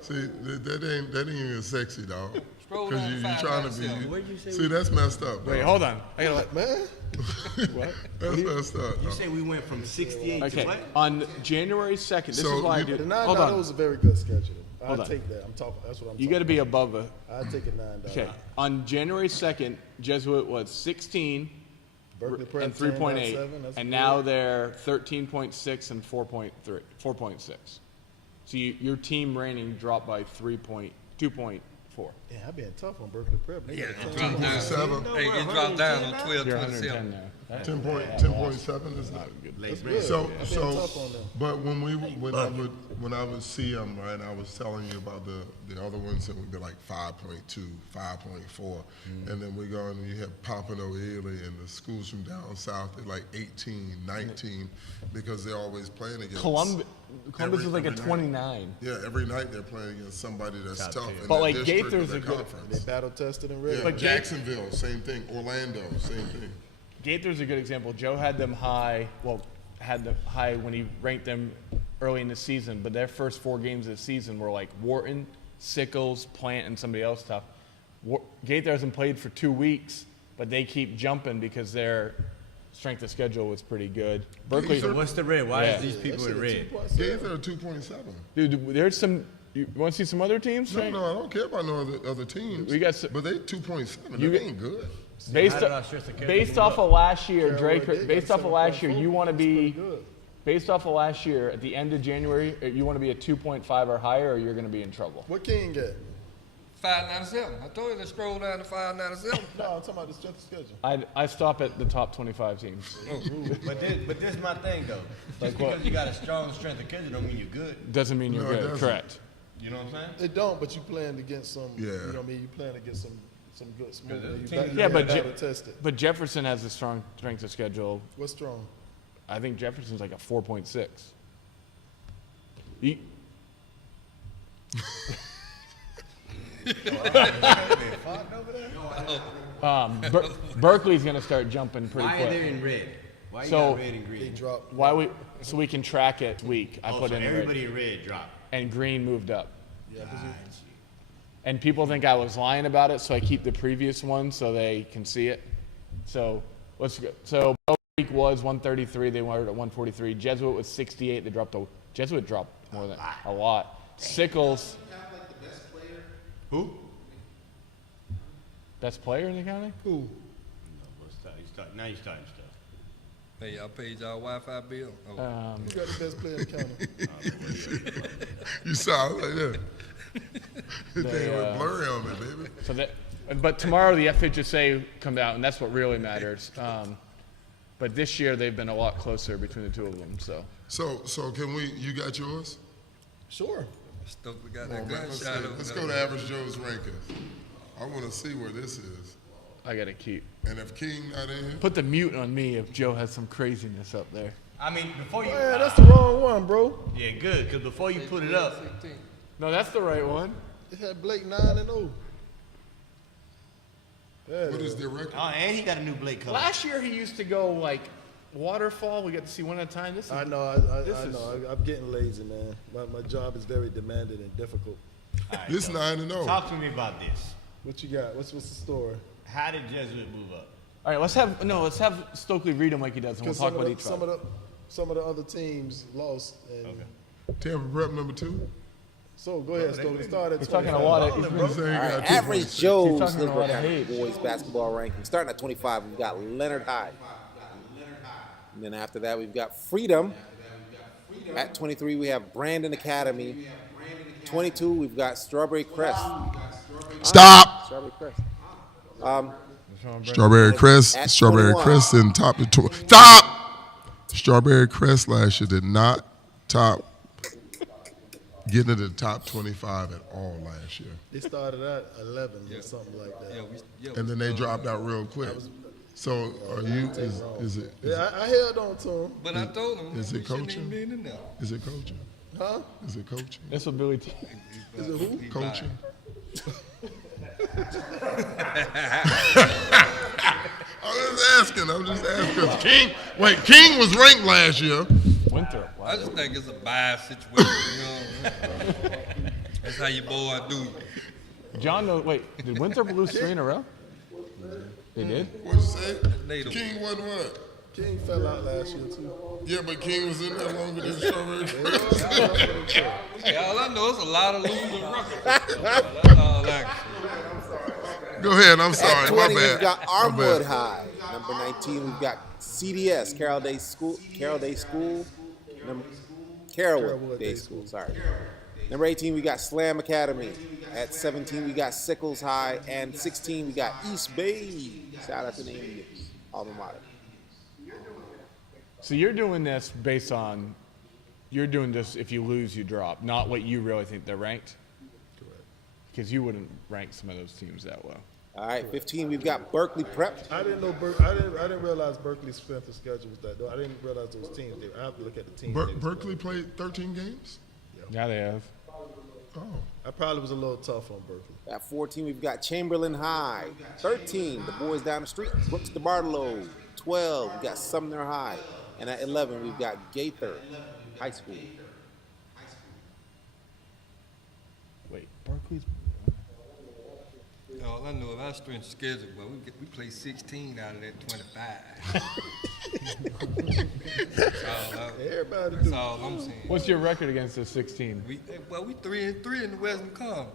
See, that ain't even sexy, dog. Scroll Because down to you're 5, trying to 9, be. 7. Where'd you say See, that's messed up. Wait, dog. hold on. I gotta. Man, What? That's messed up. You dog. say we went from 68 to Okay. what? On January 2nd. This So is why I you- do. the $9 Hold on. is a very good schedule. Hold I on. take that. I'm talking. That's what I'm. You got to talking be above a. about. I take a $9. Okay. On January 2nd, Jesuit was 16 Berkeley Prep and 3.8, 10.7, that's and good. now they're 13.6 and 4.3, 4.6. So your team rating dropped by 2.4. Yeah, I've been tough on Berkeley Prep. They Yeah, got it 10. dropped down. 7. Hey, it dropped down on 12, You're 27. 110 now. 10.7 is not good. That's good. So I've been tough on them. but when I would see them, right, I was telling you about the other ones that would be like 5.2, 5.4, and then we go and you have Pompano, Ely, and the schools from down south, they're like 18, 19, because they're always playing against. Columbus Every- is like a every night. 29. Yeah, every night they're playing against somebody that's Top tough. 10. in But their like district or Gaither's their a good- conference. They battle tested and Yeah, ready. But Jacksonville, same thing. Orlando, same thing. Gaither's a good example. Joe had them high. Well, had them high when he ranked them early in the season. But their first 4 games of the season were like Wharton, Sickles, Plant, and somebody else tough. Gaither hasn't played for 2 weeks, but they keep jumping because their strength of schedule was pretty good. Berkeley, So what's the red? Why Yeah. is these people in red? Gaither are 2.7. dude, there's some. You want to see some other teams? No, Frank? no, I don't care about no other teams. We got s- but they 2.7. You That get- ain't good. Based, How did our strength of schedule based move off up? of last year, Carolina Drake. Day Based got off of last year, 7.4. you want to That's pretty be. good. Based off of last year, at the end of January, you want to be a 2.5 or higher, or you're going to be in trouble. What King get? 597. I told you to scroll down to 597. No, I'm talking about the strength of schedule. I stop at the top 25 teams. But this is my thing though. Like Just what? because you got a strong strength of schedule don't mean you're good. Doesn't mean you're No, it good. doesn't. Correct. You know what I'm saying? It don't, but you playing against some. Yeah. You know what I mean? You playing against some good smoke. the You team- got- you Yeah, gotta but battle test it. But Jefferson has a strong strength of schedule. What's strong? I think Jefferson's like a 4.6. He, Berkeley's going to start jumping pretty Why are they quick. in red? Why you So- got red and They green? dropped. So we can track it week. I Oh, put so in red. everybody in red dropped. And green moved up. Yeah, 'cause And people think I was lying about it, so I keep the previous one so they can see it. So let's go. So Bell Creek was 133. They were at 143. Jesuit was 68. They dropped Jesuit dropped more than a lot. Sickles. Who? Best player in the county? Who? No, now you're starting stuff. Hey, y'all paid y'all Wi-Fi bill? Oh. You got the best player in the county. You sound like that. The thing went blurry on me, baby. So but tomorrow the FHSA come out, and that's what really matters. But this year they've been a lot closer between the two of them. So can we? You got yours? Sure. Stokely got Come on, that man. gunshot over Let's there. go to Average Joe's rankings. I want to see where this is. I gotta keep. And if King not in here, Put the mute on me if Joe has some craziness up there. I mean, before you. Yeah, that's the wrong one, bro. Yeah, good. Because before you put it up, 16. No, that's the right one. It had Blake 9-0. Yeah, what is their record? oh, and he got a new Blake color. Last year he used to go like waterfall. We got to see one at a time. This is I know. I'm getting lazy, man. My job is very demanding and difficult. All right, This so 9-0. Talk to me about this. What you got? What's the story? How did Jesuit move up? all right. Let's have Stokely read him like he does, and we'll Because talk about each one. some of the other teams lost. And Okay. Tampa Prep number 2. So go ahead, Stokely. Start at He's talking a 25. lot of. You say you All right, got 2 average points. Joe's talking a Hillsborough lot of County hate. boys basketball ranking. Starting at 25, we've got Leonard High. And then after that, we've got Freedom. At 23, we have Brandon Academy. 22, we've got Strawberry Crest. Stop. Strawberry Crest. Strawberry Crest. At Strawberry 21. Crest in top of 20. Stop. Strawberry Crest last year did not get into the top 25 at all last year. They started at 11 or something like that. And then they dropped out real quick. So are you, is it, Yeah, I held on to him. But I told him Is we it shouldn't coaching? even be in there. is it coaching? Huh? Is it coaching? That's what Billy T. Is it who? Coaching? I'm just asking. King was ranked last year. Winthrop. Wow. I just think it's a biased situation, you know. That's how your boy do you. John, wait, did Winthrop lose 3 in a row? They did? What'd you say? Native. King wasn't what? King fell out last year, too. Yeah, but King was in there longer than Strawberry Crest. Hey, all I know is a lot of losing records. That's all I can say. Go ahead, I'm sorry, At my 20, bad. we've got My Armwood bad. High. Number 19, we've got CDS, Carroll Day School. Carrollwood Day School, sorry. Number 18, we got Slam Academy. At 17, we got Sickles High. And 16, we got East Bay. Shout out to the Indians, alma mater. So you're doing this based on, you're doing this if you lose, you drop, not what you really think they're ranked? Correct. Because you wouldn't rank some of those teams that well. All right, 15, we've got Berkeley Prep. I didn't know. I didn't realize Berkeley's strength of schedule was that. Though I didn't realize those teams. I have to look at the teams. Berkeley played 13 games? Yeah, they have. Oh. I probably was a little tough on Berkeley. At 14, we've got Chamberlain High. 13, the boys down the street, Brooks DeBartolo. 12, we got Sumner High. And at 11, we've got Gaither High School. Wait, Berkeley's. All I know is our strength schedule, but we play 16 out of that 25. Everybody That's do. all I'm saying. What's your record against the 16? We 3-3 in the Western Conference.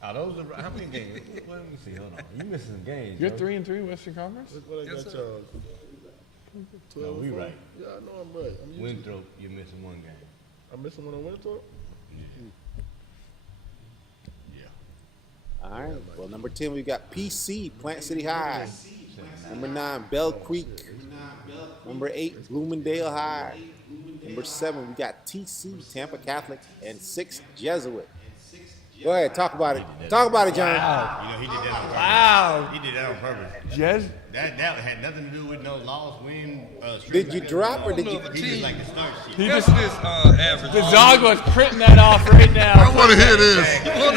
Are those how many games? Let me see. Hold on. You missing some games. You're Joe. 3-3 Western Conference? What I Yes, got sir. y'all? 12 No, we and 4? right. Yeah, I know I'm right. I'm usually, Winthrop, you're missing one game. I'm missing one on Winthrop. Yeah. All right, well, number 10, we've got PC, Plant City High. Number 9, Bell Creek. Number 8, Bloomingdale High. Number 7, we got TC, Tampa Catholic. And 6, Jesuit. Go ahead, talk about it. Talk about it, John. You know, he did that on purpose. Wow. He did that on purpose. Jez? That had nothing to do with no loss, win. Did you drop or did you? He just like to start shit. He That's just, this average. the dog was printing that off right now. I want to hear this. I want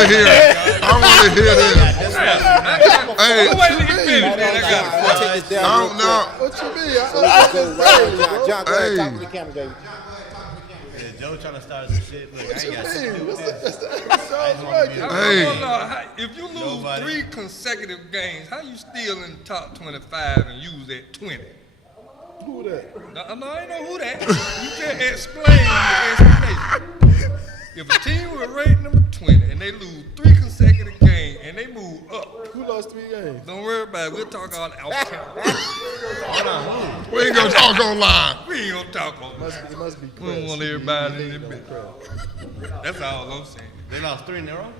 to hear it. I want to hear this. Hey, Wait till you finish, man. I got I'm gonna take this down I real don't know. What you mean? quick. So we can go right on, John. John, go ahead, Hey. talk to the camera, baby. Joe trying to start some shit. Look, I ain't got shit to do with this. Sounds right. If you lose 3 consecutive games, how you still in the top 25 and use that 20? Who that? No, I ain't know who that. You can't explain your explanation. If a team was ranked number 20 and they lose 3 consecutive games and they move up, Who lost 3 games? don't worry about it. We'll talk all out. We ain't gonna talk online. We ain't gonna talk on that. It must be We don't want everybody in there. That's all I'm saying. They lost 3 in a row?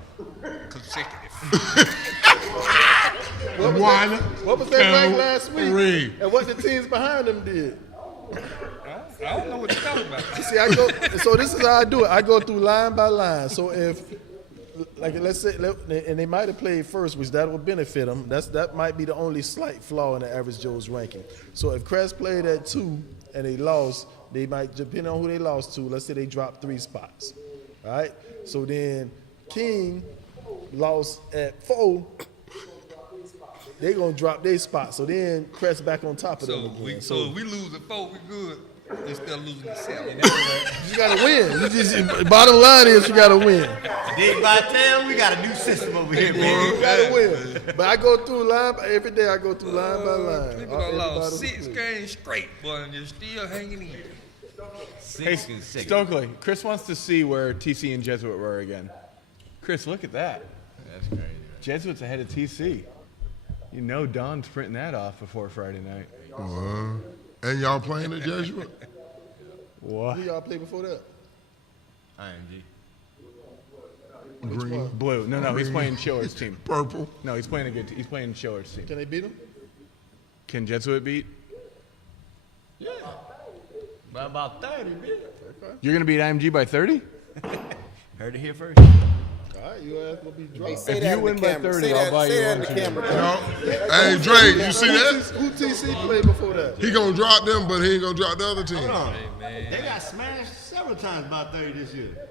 Consecutive. What was their rank last week? 3. And what the teams behind them did? I don't know what you're talking about. See, so this is how I do it. I go through line by line. So if, like, let's say, and they might have played first, which that would benefit them. That might be the only slight flaw in the average Joe's ranking. So if Crest played at 2 and they lost, they might, depending on who they lost to, let's say they dropped 3 spots. All right? So then King lost at 4. They gonna drop their spot. So then Crest back on top of them again. So if we lose at 4, we good. Instead of losing at 7. You gotta win. Bottom line is you gotta win. Dig by tail, we got a new system over here, baby. You gotta win. But I go through every day. I go through line by line. People done lost 6 games straight, boy, and you're still hanging in. Hey, Stokely, Chris wants to see where TC and Jesuit were again. Chris, look at that. That's crazy. Jesuit's ahead of TC. You know Don's printing that off before Friday night. And y'all playing the Jesuit? What? Who y'all play before that? IMG. Green, Blue. No, he's playing Schiller's team. purple. No, he's playing he's playing Schiller's team. Can they beat them? Can Jesuit beat? Yeah. By about 30, bitch. You're gonna beat IMG by 30? Heard it here first. All right, you ass will be dropped. Say If that you in win the by camera. 30, Say I'll that, buy say you that in one the too. camera. No. Hey, Dre, you see that? Who TC played before that? He gonna drop them, but he ain't gonna drop the other team. Hold on. They got smashed several times by 30 this year.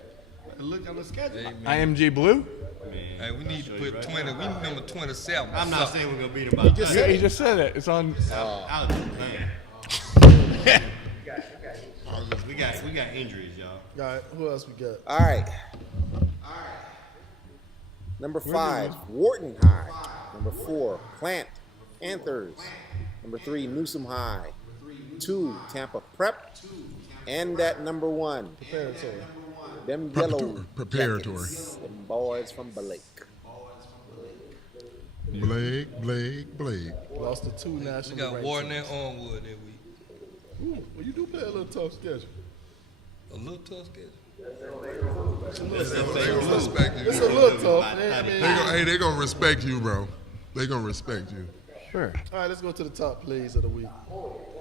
Look on the schedule. IMG Blue? Hey, we need to put 20. We need number 27. I'm not saying we're gonna beat them by 30. Yeah, he just said it. It's on. I was man. We got injuries, y'all. All right, who else we got? All right. Number 5, Wharton High. Number 4, Plant Panthers. Number 3, Newsom High. 2, Tampa Prep. And at number 1, Preparatory. them yellow Preparatory. jackets, them boys from Blake. Blake. Lost to 2 We national got ranked Warden teams. and Onwood that week. Ooh, well, you do play a little tough schedule. A little tough schedule. They gonna respect you. It's a little tough. Man. I mean, They gonna respect you, bro. They gonna respect you. Sure. all right, let's go to the top plays of the week.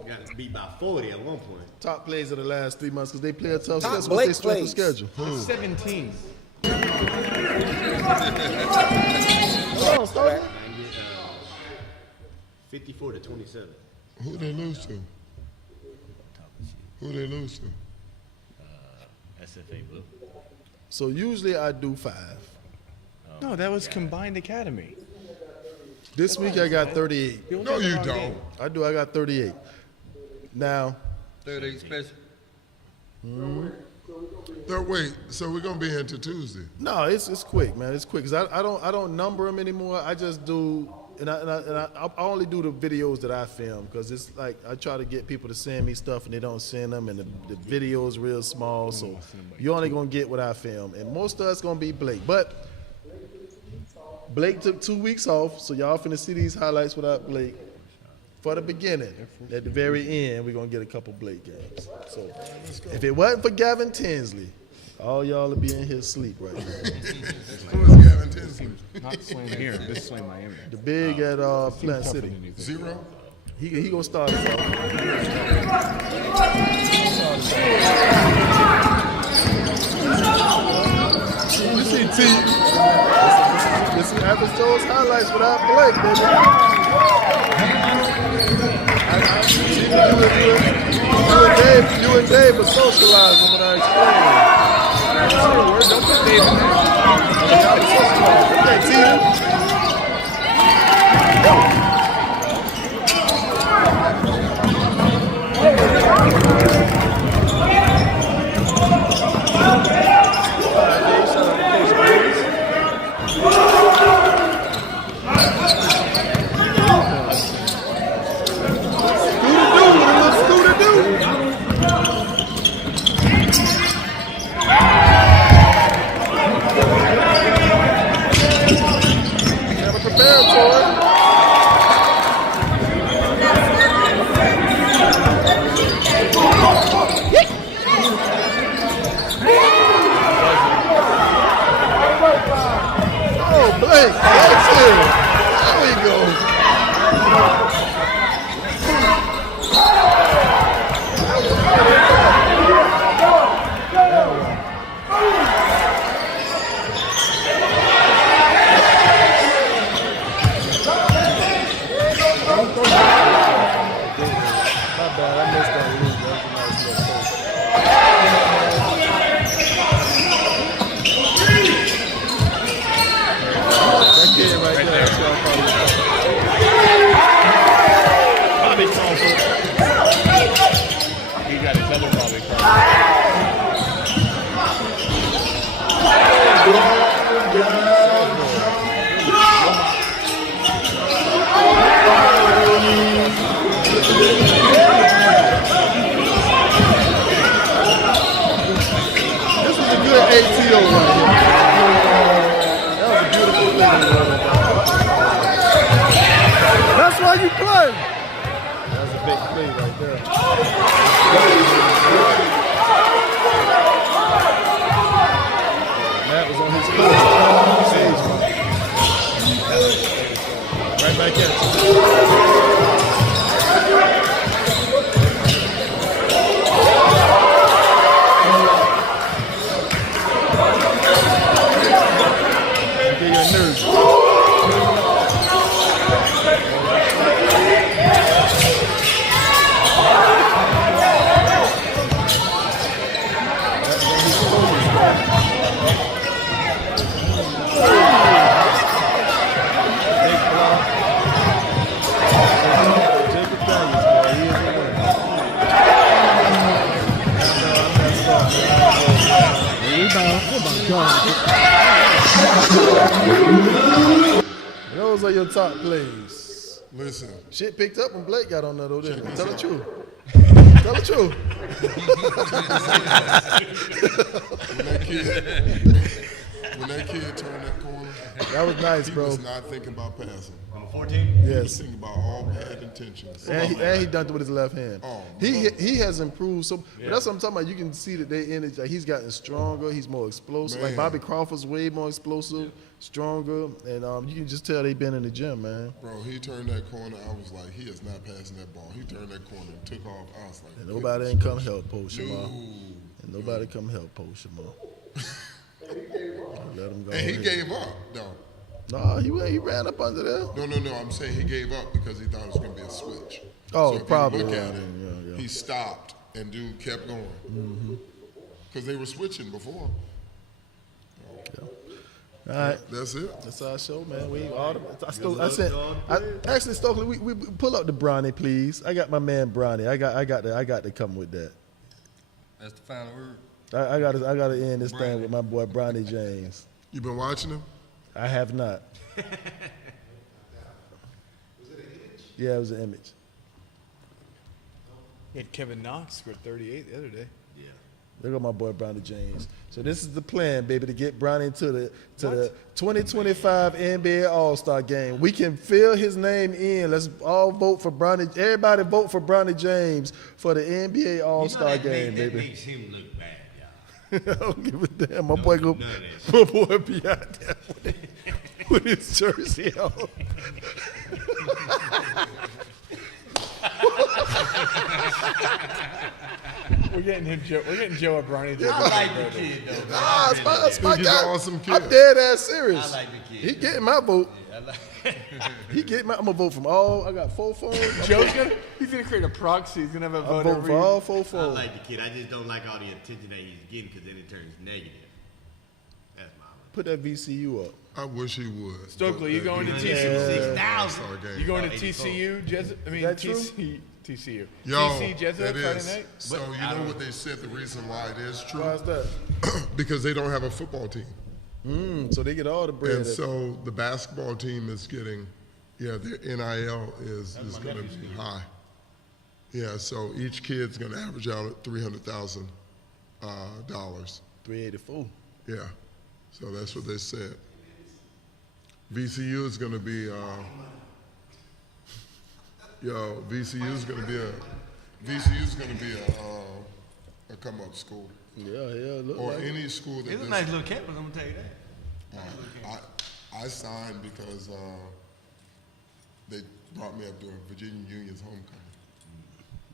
We got beat by 40 at one point. Top plays of the last 3 months because they play a tough Top schedule. Blake What's their strength of plays. schedule? 17. Hold on, start. 54 to 27. Who they lose to? SFA Blue. So usually I do 5. No, that was combined academy. This week I got 38. No, you don't. I got 38. Now, 38 special. Wait, so we're gonna be into Tuesday. no, it's quick, man. It's quick because I don't number them anymore. I just do, and I only do the videos that I film because it's like I try to get people to send me stuff and they don't send them, and the video is real small, so you're only gonna get what I film, and most of it's gonna be Blake, but Blake took 2 weeks off, so y'all finna see these highlights without Blake. For the beginning, at the very end, we're gonna get a couple Blake games. So if it wasn't for Gavin Tinsley, all y'all would be in here asleep right now. Who is Gavin Tinsley? Not Slam here. This is Slam Miami. The big at Plant City. 0. He gonna start us off. You see T. This is Average Joe's highlights without Blake, baby. You and Dave were socializing when I explained. Don't put Dave in there. Y'all were socializing. Okay, T. bad. I missed that loop. That was a nice little post. That kid right there. Bobby Crawford. He got his other Bobby Crawford. This was a good ATO right here. That was a beautiful thing. That's why you play. That's a big play right there. Matt was on his feet. Right back at you. Get your nerves. Those are your top plays. Listen, Shit picked up when Blake got on that, though, didn't it? Tell the truth. Tell the truth. when that kid turned that corner, That was nice, he bro. was not thinking about passing. On 14? He was Yes. thinking about all bad intentions. And he dunked it with his left hand. Oh, He has improved. So but that's what I'm talking about. You can see that they energy. Like he's gotten stronger. He's more explosive. Like Man. Bobby Crawford's way more explosive, stronger, and you can just tell they've been in the gym, man. Bro, he turned that corner. I was like, he is not passing that ball. He turned that corner and took off. I was like, And nobody ain't come help Post no. Shamar. And nobody come help Post Shamar. Let him go. And he ahead. gave up. No, No, he ran up under there. no. I'm saying he gave up because he thought it was going to be a switch. Oh, so if probably, You look yeah, at it, yeah. he stopped and dude kept going. Because they were switching before. All right. That's it. That's our show, man. Actually, Stokely, we pull up the Bronny, please. I got my man Bronny. I got to come with that. That's the final word. I got to end this thing with my boy Bronny James. You been watching him? I have not. Yeah, it was an image. He had Kevin Knox scored 38 the other day. There go my boy Bronny James. So this is the plan, baby, to get Bronny to the 2025 NBA All-Star game. We can fill his name in. Let's all vote for Bronny. Everybody vote for Bronny James for the NBA All-Star game, that baby. makes him look bad, y'all. I don't give a damn. My boy do go. none of that My boy be out there with his jersey on. We're getting Joe a Bronny James. I like the kid, though. Man. Ah, it's my He's an guy. awesome kid. I'm dead ass serious. I like the kid. He getting my vote. I like He getting my. I'm gonna vote from all. I got 4 phones. He's gonna create a proxy. He's gonna have a I'm vote voting every. for all 4 I phones. like the kid. I just don't like all the attention that he's getting because then it turns negative. That's my Put that VCU up. I wish he would. Stokely, you going to He- TCU? 6,000. game. You going to 84. TCU? that true? TCU. Yo, TC Jesuit that Friday is. night? So you know what they said the reason why it is true? Why's that? Because they don't have a football team. So they get all the bread. And so the basketball team is getting, their NIL is going to be high. Yeah, so each kid's going to average out at $300,000. 384. Yeah, so that's what they said. VCU is going to be, VCU is going to be a come up school, Yeah, look or like it. any school that. It's a does- nice little campus, I'm going to tell you that. I signed because they brought me up to Virginia Union's homecoming.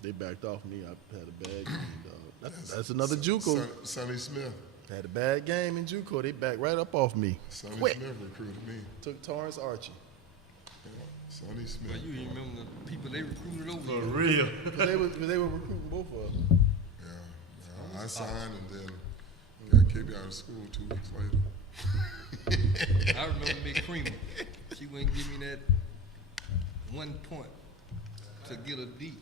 They backed off me. I had a bad game, dog. That's another JUCO. Sonny Smith. Had a bad game in JUCO. They backed right up off me. Sonny Quick. Smith recruited me. Took Torrance Archie. Sonny Smith. Well, you even remember the people they recruited over For here. real. They were recruiting both of them. Yeah, I signed and then got kicked out of school 2 weeks later. I remember Big Creamer. She wouldn't give me that 1 point to get a D.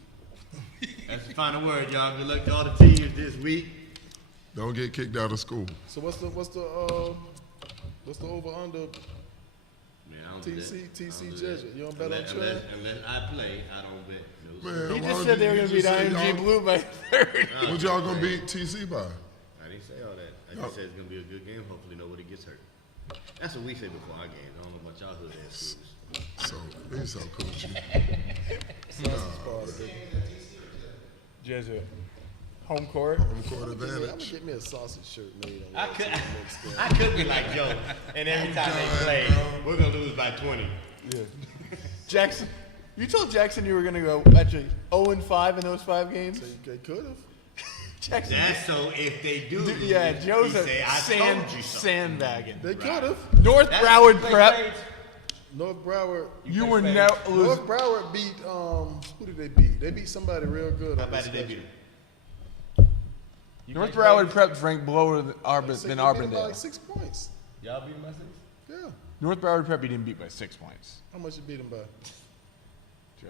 That's the final word, y'all. Good luck to all the teams this week. Don't get kicked out of school. So what's the over under Man, I don't do that. TC I don't do Jesuit? that. You don't bet on Trey? Unless I play, I don't bet. No, Man, He why just don't said they you- were you going to beat just said IMG y'all- Blue by 30. What y'all gonna beat TC by? I didn't say all that. I just said it's gonna be a good game. Hopefully nobody gets hurt. That's what we say before our games. I don't know about y'all hood ass schools. So he's so coachy. Jesuit. Home court. Home court I'm gonna advantage. get me a sausage shirt made. I could be like Joe, and every time they play, we're gonna lose by 20. Yeah. Jackson, you told Jackson you were going to go actually 0-5 in those 5 games? They could have. Jackson. That's so if they do, Yeah, lose, Joe's he a say, I told you so. sandbagging. They could have. North That's- Broward they Prep. played- North Broward. You were now losing. North Broward beat who did they beat? They beat somebody real good. How on bad this did they schedule. beat them? North Broward Prep's ranked lower than, They beat them by Auburndale. like 6 points. Y'all beat them by 6? Yeah. North Broward Prep you didn't beat by 6 points. How much you beat them by? Joe.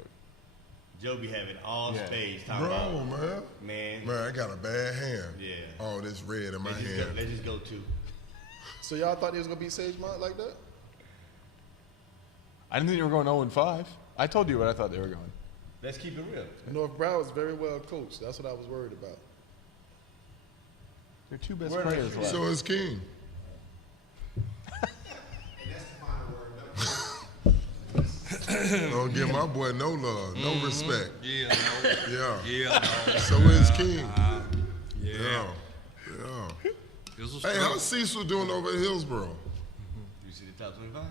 Joe be having all Yeah. spades talking Bro, about, man. man, I got a bad hand. Yeah. All this red in my let's hand. just go 2. So y'all thought they was gonna beat Sagemont like that? I didn't think you were going 0-5. I told you what I thought they were going. Let's keep it real. North Broward's very well coached. That's what I was worried about. They're 2 best Where are players they? left. So is King. Don't give my boy no love, no respect. Yeah, no. Yeah. Yeah, no. So is King. Yeah. Yeah. This was Hey, how's Cecil doing over at Hillsboro? You see the top 25?